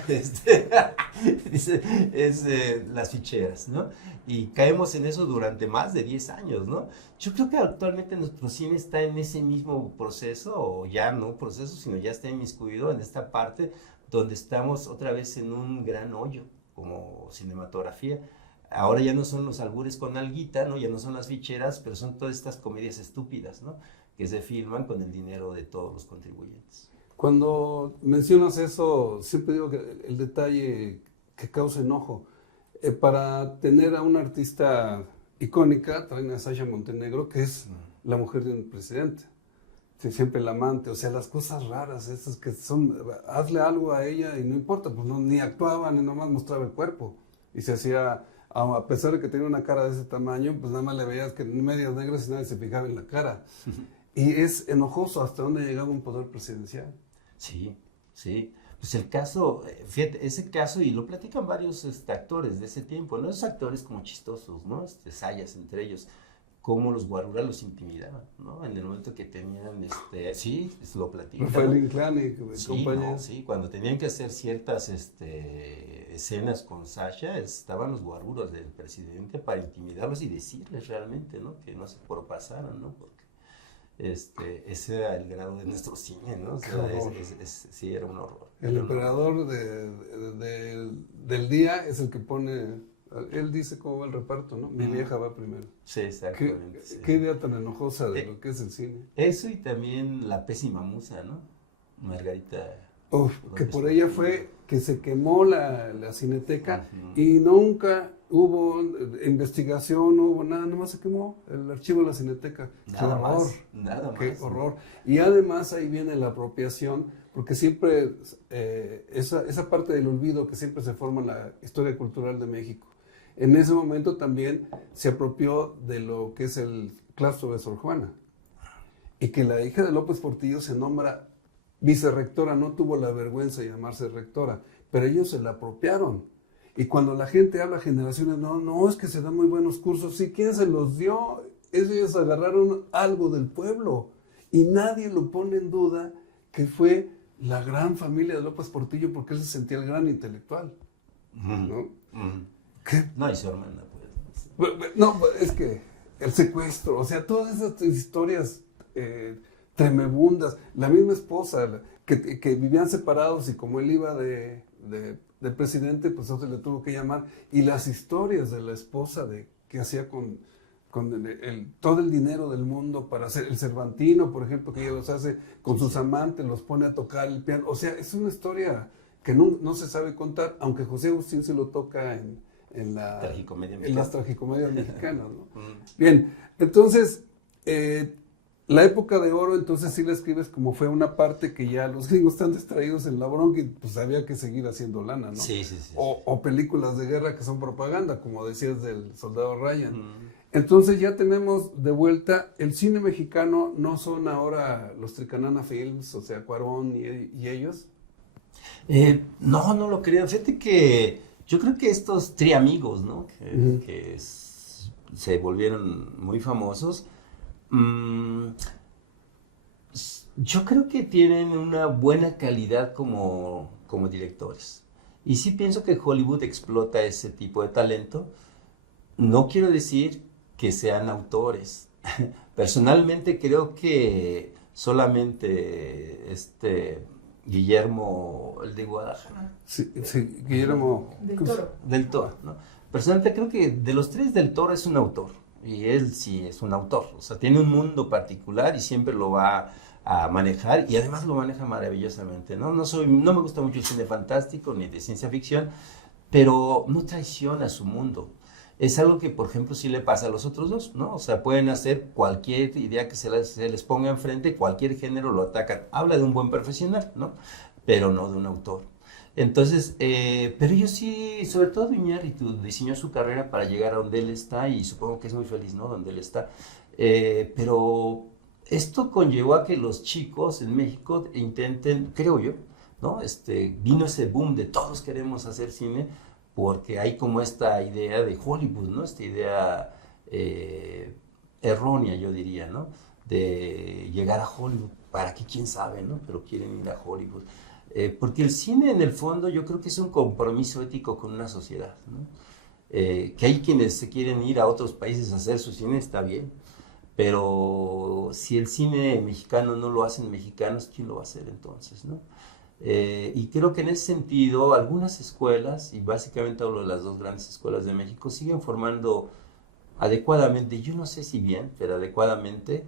Dice, las ficheras, ¿no? Y caemos en eso durante más de 10 años, ¿no? Yo creo que actualmente nuestro cine está en ese mismo proceso, o ya no proceso, sino ya está inmiscuido en esta parte donde estamos otra vez en un gran hoyo como cinematografía. Ahora ya no son los albures con alguita, ¿no? Ya no son las ficheras, pero son todas estas comedias estúpidas, ¿no? Que se filman con el dinero de todos los contribuyentes. Cuando mencionas eso, siempre digo que el detalle que causa enojo. Para tener a una artista icónica, traen a Sasha Montenegro, que es la mujer de un presidente. Sí, siempre el amante, o sea, las cosas raras, esas que son, hazle algo a ella y no importa, pues no, ni actuaba, ni nomás mostraba el cuerpo. Y se hacía, a pesar de que tenía una cara de ese tamaño, pues nada más le veías que en medias negras y nadie se fijaba en la cara. Y es enojoso hasta dónde llegaba un poder presidencial. Sí, sí. Pues el caso, fíjate, ese caso, y lo platican varios actores de ese tiempo, ¿no? Esos actores como chistosos, ¿no? Sayas entre ellos, cómo los guaruras los intimidaban, ¿no? En el momento que tenían, sí, lo platican. Rafael Inclán y sí, compañía. no, sí, cuando tenían que hacer ciertas escenas con Sasha, estaban los guaruras del presidente para intimidarlos y decirles realmente, ¿no? Que no se propasaran, ¿no? Porque ese era el grado de nuestro cine, ¿no? O sea, sí, era un horror. El emperador del día es el que pone, él dice cómo va el reparto, ¿no? Mi vieja va primero. Sí, exactamente. Qué idea tan enojosa de lo que es el cine. Eso y también La pésima musa, ¿no? Margarita. Que por ella fue que se quemó la cineteca y nunca hubo investigación, no hubo nada, nomás se quemó el archivo de la cineteca. Nada más. Qué horror. Y además ahí viene la apropiación, porque siempre esa parte del olvido que siempre se forma en la historia cultural de México. En ese momento también se apropió de lo que es el claustro de Sor Juana. Y que la hija de López Portillo se nombra vicerrectora, no tuvo la vergüenza de llamarse rectora, pero ellos se la apropiaron. Y cuando la gente habla generaciones, no, es que se dan muy buenos cursos. Sí, ¿quién se los dio? Ellos agarraron algo del pueblo y nadie lo pone en duda que fue la gran familia de López Portillo porque él se sentía el gran intelectual. ¿No? ¿Qué? No, y su hermana, pues. No, es que el secuestro, o sea, todas esas historias tremebundas. La misma esposa, que vivían separados y como él iba de presidente, pues entonces le tuvo que llamar. Y las historias de la esposa que hacía con todo el dinero del mundo para hacer el Cervantino, por ejemplo, que ella los hace con sus amantes, los pone a tocar el piano. O sea, es una historia que no se sabe contar, aunque José Agustín se lo toca en las tragicomedias mexicanas, ¿no? Bien, entonces, la época de oro, entonces sí la escribes como fue una parte que ya los gringos están distraídos en la bronca y pues había que seguir haciendo lana, ¿no? Sí. O películas de guerra que son propaganda, como decías del Soldado Ryan. Entonces ya tenemos de vuelta, el cine mexicano no son ahora los Tricanana Films, o sea, Cuarón y ellos. No lo creo. Fíjate que yo creo que estos triamigos, ¿no? Que se volvieron muy famosos. Yo creo que tienen una buena calidad como directores. Y sí pienso que Hollywood explota ese tipo de talento. No quiero decir que sean autores. Personalmente creo que solamente Guillermo, el de Guadalajara. Sí, Guillermo Del Toro, ¿no? Personalmente creo que de los tres Del Toro es un autor. y él sí es un autor, o sea, tiene un mundo particular y siempre lo va a manejar y además lo maneja maravillosamente, ¿no? No me gusta mucho el cine fantástico ni de ciencia ficción, pero no traiciona su mundo. Es algo que, por ejemplo, sí le pasa a los otros dos, ¿no? O sea, pueden hacer cualquier idea que se les ponga enfrente, cualquier género lo atacan. Habla de un buen profesional, ¿no? Pero no de un autor. Entonces, pero ellos sí, sobre todo Iñárritu, diseñó su carrera para llegar a donde él está y supongo que es muy feliz, ¿no? Donde él está. Pero esto conllevó a que los chicos en México intenten, creo yo, ¿no? Vino ese boom de todos queremos hacer cine porque hay como esta idea de Hollywood, ¿no? Esta idea errónea, yo diría, ¿no? De llegar a Hollywood. ¿Para qué? ¿Quién sabe, no? Pero quieren ir a Hollywood. Porque el cine, en el fondo, yo creo que es un compromiso ético con una sociedad, ¿no? Que hay quienes se quieren ir a otros países a hacer su cine, está bien. Pero si el cine mexicano no lo hacen mexicanos, ¿quién lo va a hacer entonces, no? Y creo que en ese sentido algunas escuelas, y básicamente hablo de las dos grandes escuelas de México, siguen formando adecuadamente, yo no sé si bien, pero adecuadamente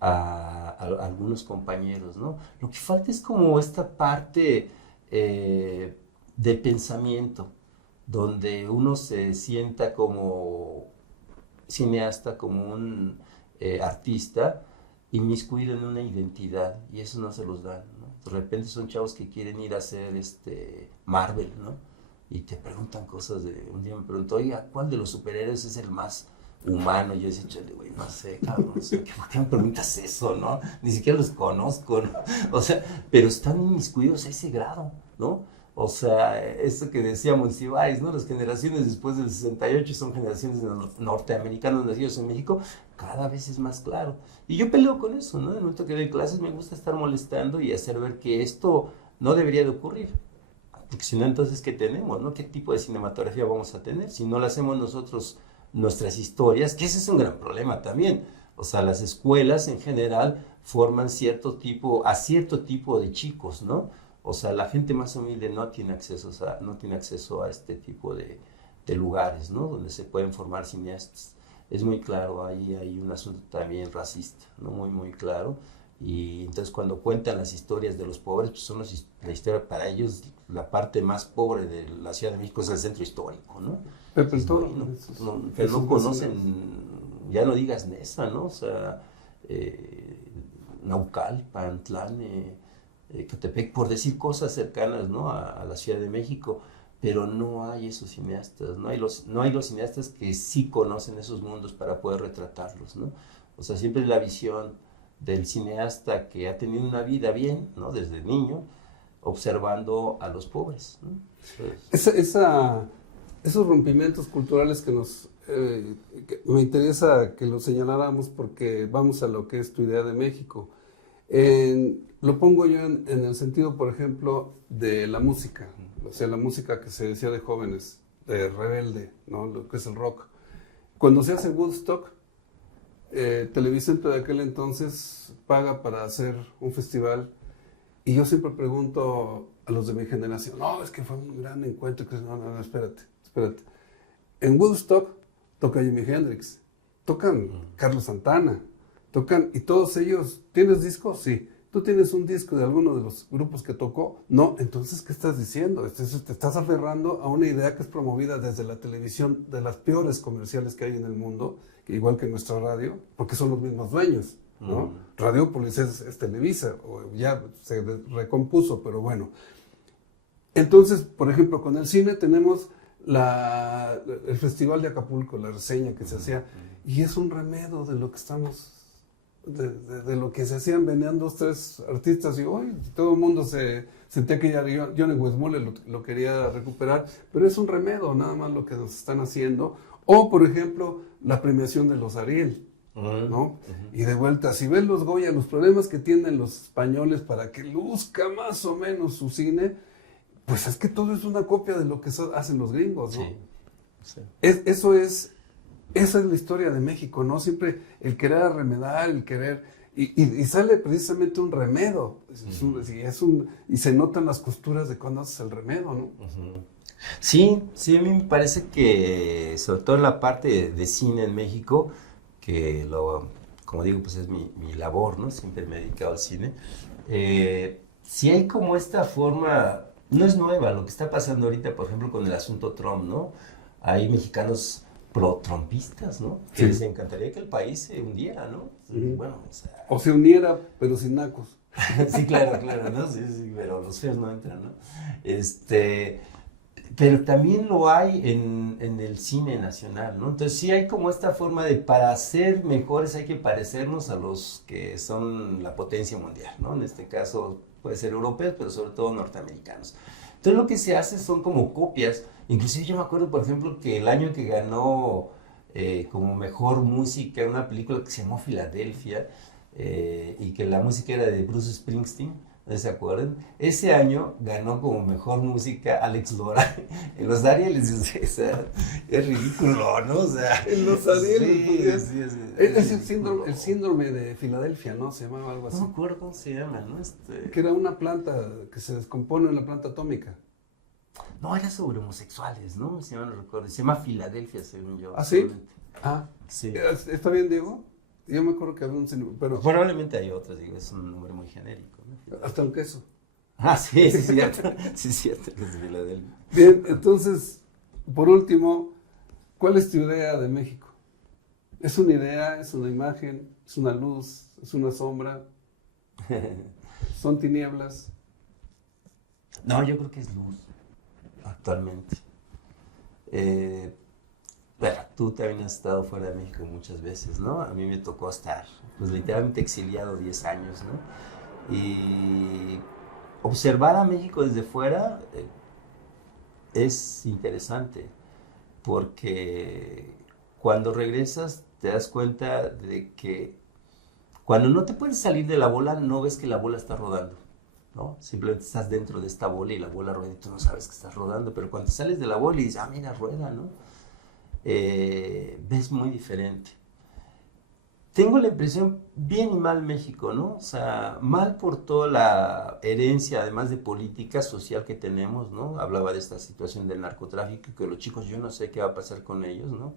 a algunos compañeros, ¿no? Lo que falta es como esta parte de pensamiento, donde uno se sienta como cineasta, como un artista, inmiscuido en una identidad, y eso no se los dan, ¿no? De repente son chavos que quieren ir a hacer Marvel, ¿no? Y te preguntan cosas de... Un día me preguntó, oiga, ¿cuál de los superhéroes es el más humano? Y yo decía, chale, güey, no sé, cabrón, no sé, ¿por qué me preguntas eso, no? Ni siquiera los conozco, ¿no? O sea, pero están inmiscuidos a ese grado, ¿no? O sea, esto que decía Monsiváis, ¿no? Las generaciones después del 68 son generaciones de norteamericanos nacidos en México, cada vez es más claro. Y yo peleo con eso, ¿no? En el momento que doy clases me gusta estar molestando y hacer ver que esto no debería de ocurrir. Porque si no, entonces, ¿qué tenemos, no? ¿Qué tipo de cinematografía vamos a tener? Si no la hacemos nosotros, nuestras historias, que ese es un gran problema también. O sea, las escuelas en general forman cierto tipo de chicos, ¿no? O sea, la gente más humilde no tiene acceso a este tipo de lugares, ¿no? Donde se pueden formar cineastas. Es muy claro, ahí hay un asunto también racista, ¿no? Muy, muy claro. Y entonces cuando cuentan las historias de los pobres, pues son la historia para ellos, la parte más pobre de la Ciudad de México es el centro histórico, ¿no? Pepe el Toro. Que no conocen, ya no digas Nesa, ¿no? O sea, Naucalpan, Tlane, Ecatepec, por decir cosas cercanas, ¿no? A la Ciudad de México, pero no hay esos cineastas, no hay los cineastas que sí conocen esos mundos para poder retratarlos, ¿no? O sea, siempre es la visión del cineasta que ha tenido una vida bien, ¿no? Desde niño, observando a los pobres, ¿no? Entonces, Esos rompimientos culturales que me interesa que los señaláramos porque vamos a lo que es tu idea de México. Lo pongo yo en el sentido, por ejemplo, de la música, o sea, la música que se decía de jóvenes, de rebelde, ¿no? Lo que es el rock. Cuando se hace Woodstock, Televicentro de aquel entonces paga para hacer un festival y yo siempre pregunto a los de mi generación, no, es que fue un gran encuentro, no, espérate. En Woodstock toca Jimi Hendrix, tocan Carlos Santana, y todos ellos, ¿tienes discos? Sí. ¿Tú tienes un disco de alguno de los grupos que tocó? No. Entonces, ¿qué estás diciendo? Te estás aferrando a una idea que es promovida desde la televisión, de las peores comerciales que hay en el mundo, igual que nuestra radio, porque son los mismos dueños, ¿no? Radiopolis es Televisa, o ya se recompuso, pero bueno. Entonces, por ejemplo, con el cine tenemos el Festival de Acapulco, la reseña que se hacía, y es un remedo de lo que estamos... De lo que se hacían, venían 2, 3 artistas y hoy todo el mundo se sentía que ya Johnny Weissmuller lo quería recuperar, pero es un remedio nada más lo que nos están haciendo. O por ejemplo la premiación de los Ariel, ¿no? Y de vuelta, si ves los Goya, los problemas que tienen los españoles para que luzca más o menos su cine, pues es que todo es una copia de lo que hacen los gringos, ¿no? Sí. Esa es la historia de México, ¿no? Siempre el querer arremedar, y sale precisamente un remedo, y se notan las costuras de cuando haces el remedo, ¿no? Sí, a mí me parece que, sobre todo en la parte de cine en México, como digo, pues es mi labor, ¿no? Siempre me he dedicado al cine. Si hay como esta forma, no es nueva lo que está pasando ahorita, por ejemplo, con el asunto Trump, ¿no? Hay mexicanos pro-trumpistas, ¿no? Que Sí. les encantaría que el país se hundiera, ¿no? Bueno, o sea, O se uniera, pero sin nacos. sí, claro, ¿no? Sí, sí, pero los feos no entran, ¿no? Pero también lo hay en el cine nacional, ¿no? Entonces sí hay como esta forma de para ser mejores hay que parecernos a los que son la potencia mundial, ¿no? En este caso puede ser europeos, pero sobre todo norteamericanos. Entonces lo que se hace son como copias. Inclusive yo me acuerdo, por ejemplo, que el año que ganó como mejor música una película que se llamó Filadelfia, y que la música era de Bruce Springsteen, ¿no se acuerdan? Ese año ganó como mejor música Alex Lora en los Arieles, o sea, es ridículo, ¿no? O sea, En los Arieles, sí, es ridículo. el síndrome de Filadelfia, ¿no? Se llamaba algo No así. me acuerdo cómo se llama, ¿no? Que era una planta que se descompone en la planta atómica. No, era sobre homosexuales, ¿no? Si no recuerdo. Se llama Filadelfia, según yo. ¿Ah, sí? Solamente. Ah, Sí. ¿está bien, Diego? Yo me acuerdo que había un síndrome, pero Probablemente hay otras, digo, es un nombre muy genérico, ¿no? hasta un queso. Ah, sí, sí, es cierto. Sí, es cierto que es Filadelfia. Bien, entonces, por último, ¿cuál es tu idea de México? ¿Es una idea, es una imagen, es una luz, es una sombra, son tinieblas? No, yo creo que es luz, actualmente. Bueno, tú también has estado fuera de México muchas veces, ¿no? A mí me tocó estar, pues literalmente exiliado 10 años, ¿no? Y observar a México desde fuera es interesante, porque cuando regresas te das cuenta de que cuando no te puedes salir de la bola, no ves que la bola está rodando, ¿no? Simplemente estás dentro de esta bola y la bola rueda y tú no sabes que estás rodando, pero cuando sales de la bola y dices, ah, mira, rueda, ¿no? Ves muy diferente. Tengo la impresión, bien y mal México, ¿no? O sea, mal por toda la herencia, además de política social que tenemos, ¿no? Hablaba de esta situación del narcotráfico, que los chicos, yo no sé qué va a pasar con ellos, ¿no?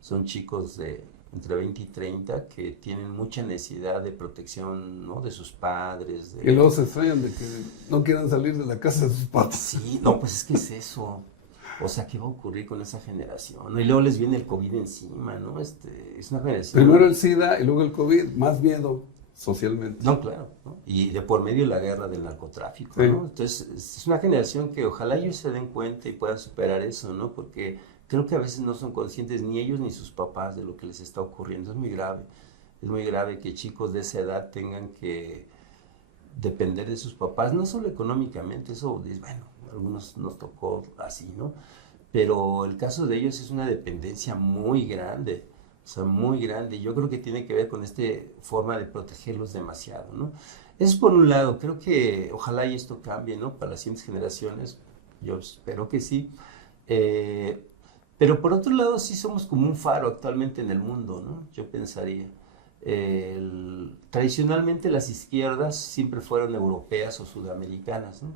Son chicos de entre 20 y 30 que tienen mucha necesidad de protección, ¿no? De sus padres. Y luego se extrañan de que no quieran salir de la casa de sus papás. Sí, no, pues es que es eso. O sea, ¿qué va a ocurrir con esa generación? ¿No? Y luego les viene el COVID encima, ¿no? Es una generación... Primero el SIDA y luego el COVID, más miedo socialmente. No, claro, ¿no? Y de por medio la guerra del narcotráfico, Sí. ¿no? Entonces, es una generación que ojalá ellos se den cuenta y puedan superar eso, ¿no? Porque creo que a veces no son conscientes ni ellos ni sus papás de lo que les está ocurriendo. Es muy grave. Es muy grave que chicos de esa edad tengan que depender de sus papás, no solo económicamente, eso, bueno, a algunos nos tocó así, ¿no? Pero el caso de ellos es una dependencia muy grande, o sea, muy grande. Yo creo que tiene que ver con esta forma de protegerlos demasiado, ¿no? Eso es por un lado, creo que ojalá y esto cambie, ¿no? Para las siguientes generaciones, yo espero que sí. Pero por otro lado, sí somos como un faro actualmente en el mundo, ¿no? Yo pensaría. Tradicionalmente las izquierdas siempre fueron europeas o sudamericanas, ¿no?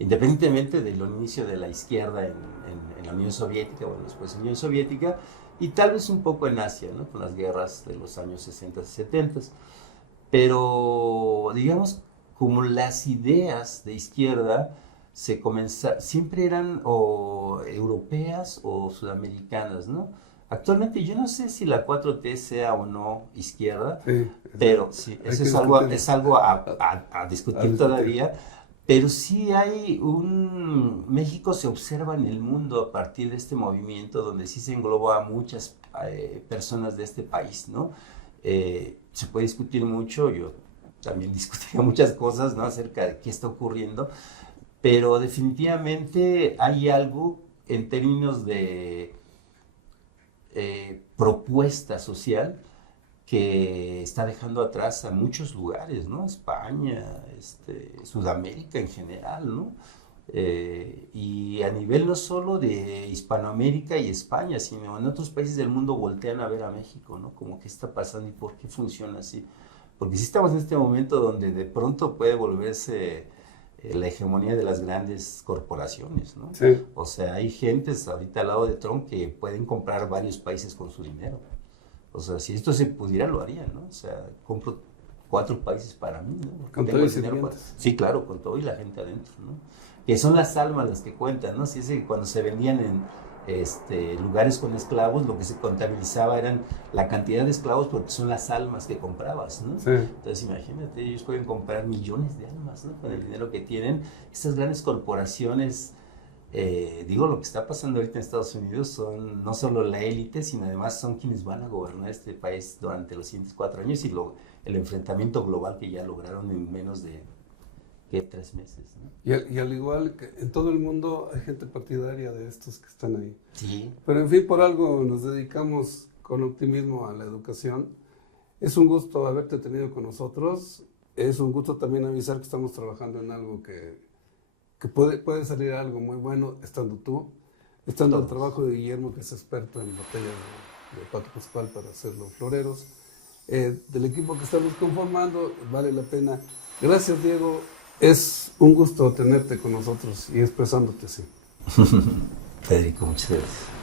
Independientemente del inicio de la izquierda en la Unión Soviética, bueno, después Unión Soviética, y tal vez un poco en Asia, ¿no? Con las guerras de los años 60 y 70. Pero, digamos, como las ideas de izquierda siempre eran o europeas o sudamericanas, ¿no? Actualmente yo no sé si la 4T sea o no izquierda, Sí, pero sí, eso es algo a discutir todavía, pero sí hay México se observa en el mundo a partir de este movimiento donde sí se engloba a muchas personas de este país, ¿no? Se puede discutir mucho, yo también discutiría muchas cosas, ¿no? Acerca de qué está ocurriendo, pero definitivamente hay algo en términos de propuesta social que está dejando atrás a muchos lugares, ¿no? España, Sudamérica en general, ¿no? Y a nivel no solo de Hispanoamérica y España, sino en otros países del mundo voltean a ver a México, ¿no? Como qué está pasando y por qué funciona así. Porque sí estamos en este momento donde de pronto puede volverse la hegemonía de las grandes corporaciones, ¿no? Sí. O sea, hay gentes ahorita al lado de Trump que pueden comprar varios países con su dinero. O sea, si esto se pudiera, lo haría, ¿no? O sea, compro 4 países para mí, ¿no? Con Tengo todo el y dinero sirvientes. sí, claro, con todo y la gente adentro, ¿no? Que son las almas las que cuentan, ¿no? Si es que cuando se vendían en lugares con esclavos, lo que se contabilizaba eran la cantidad de esclavos porque son las almas que comprabas, ¿no? Sí. Entonces imagínate, ellos pueden comprar millones de almas, ¿no? Con el dinero que tienen. Estas grandes corporaciones, digo, lo que está pasando ahorita en Estados Unidos son no solo la élite, sino además son quienes van a gobernar este país durante los siguientes 4 años y el enfrentamiento global que ya lograron en menos de 3 meses, ¿no? Y al igual que en todo el mundo hay gente partidaria de estos que están ahí. Sí. Pero en fin, por algo nos dedicamos con optimismo a la educación. Es un gusto haberte tenido con nosotros. Es un gusto también avisar que estamos trabajando en algo que puede salir algo muy bueno estando tú, estando el trabajo de Guillermo, que es experto en botellas de Pato Pascual para hacerlo floreros, del equipo que estamos conformando, vale la pena. Gracias, Diego. Es un gusto tenerte con nosotros y expresándote así. Federico, muchas gracias.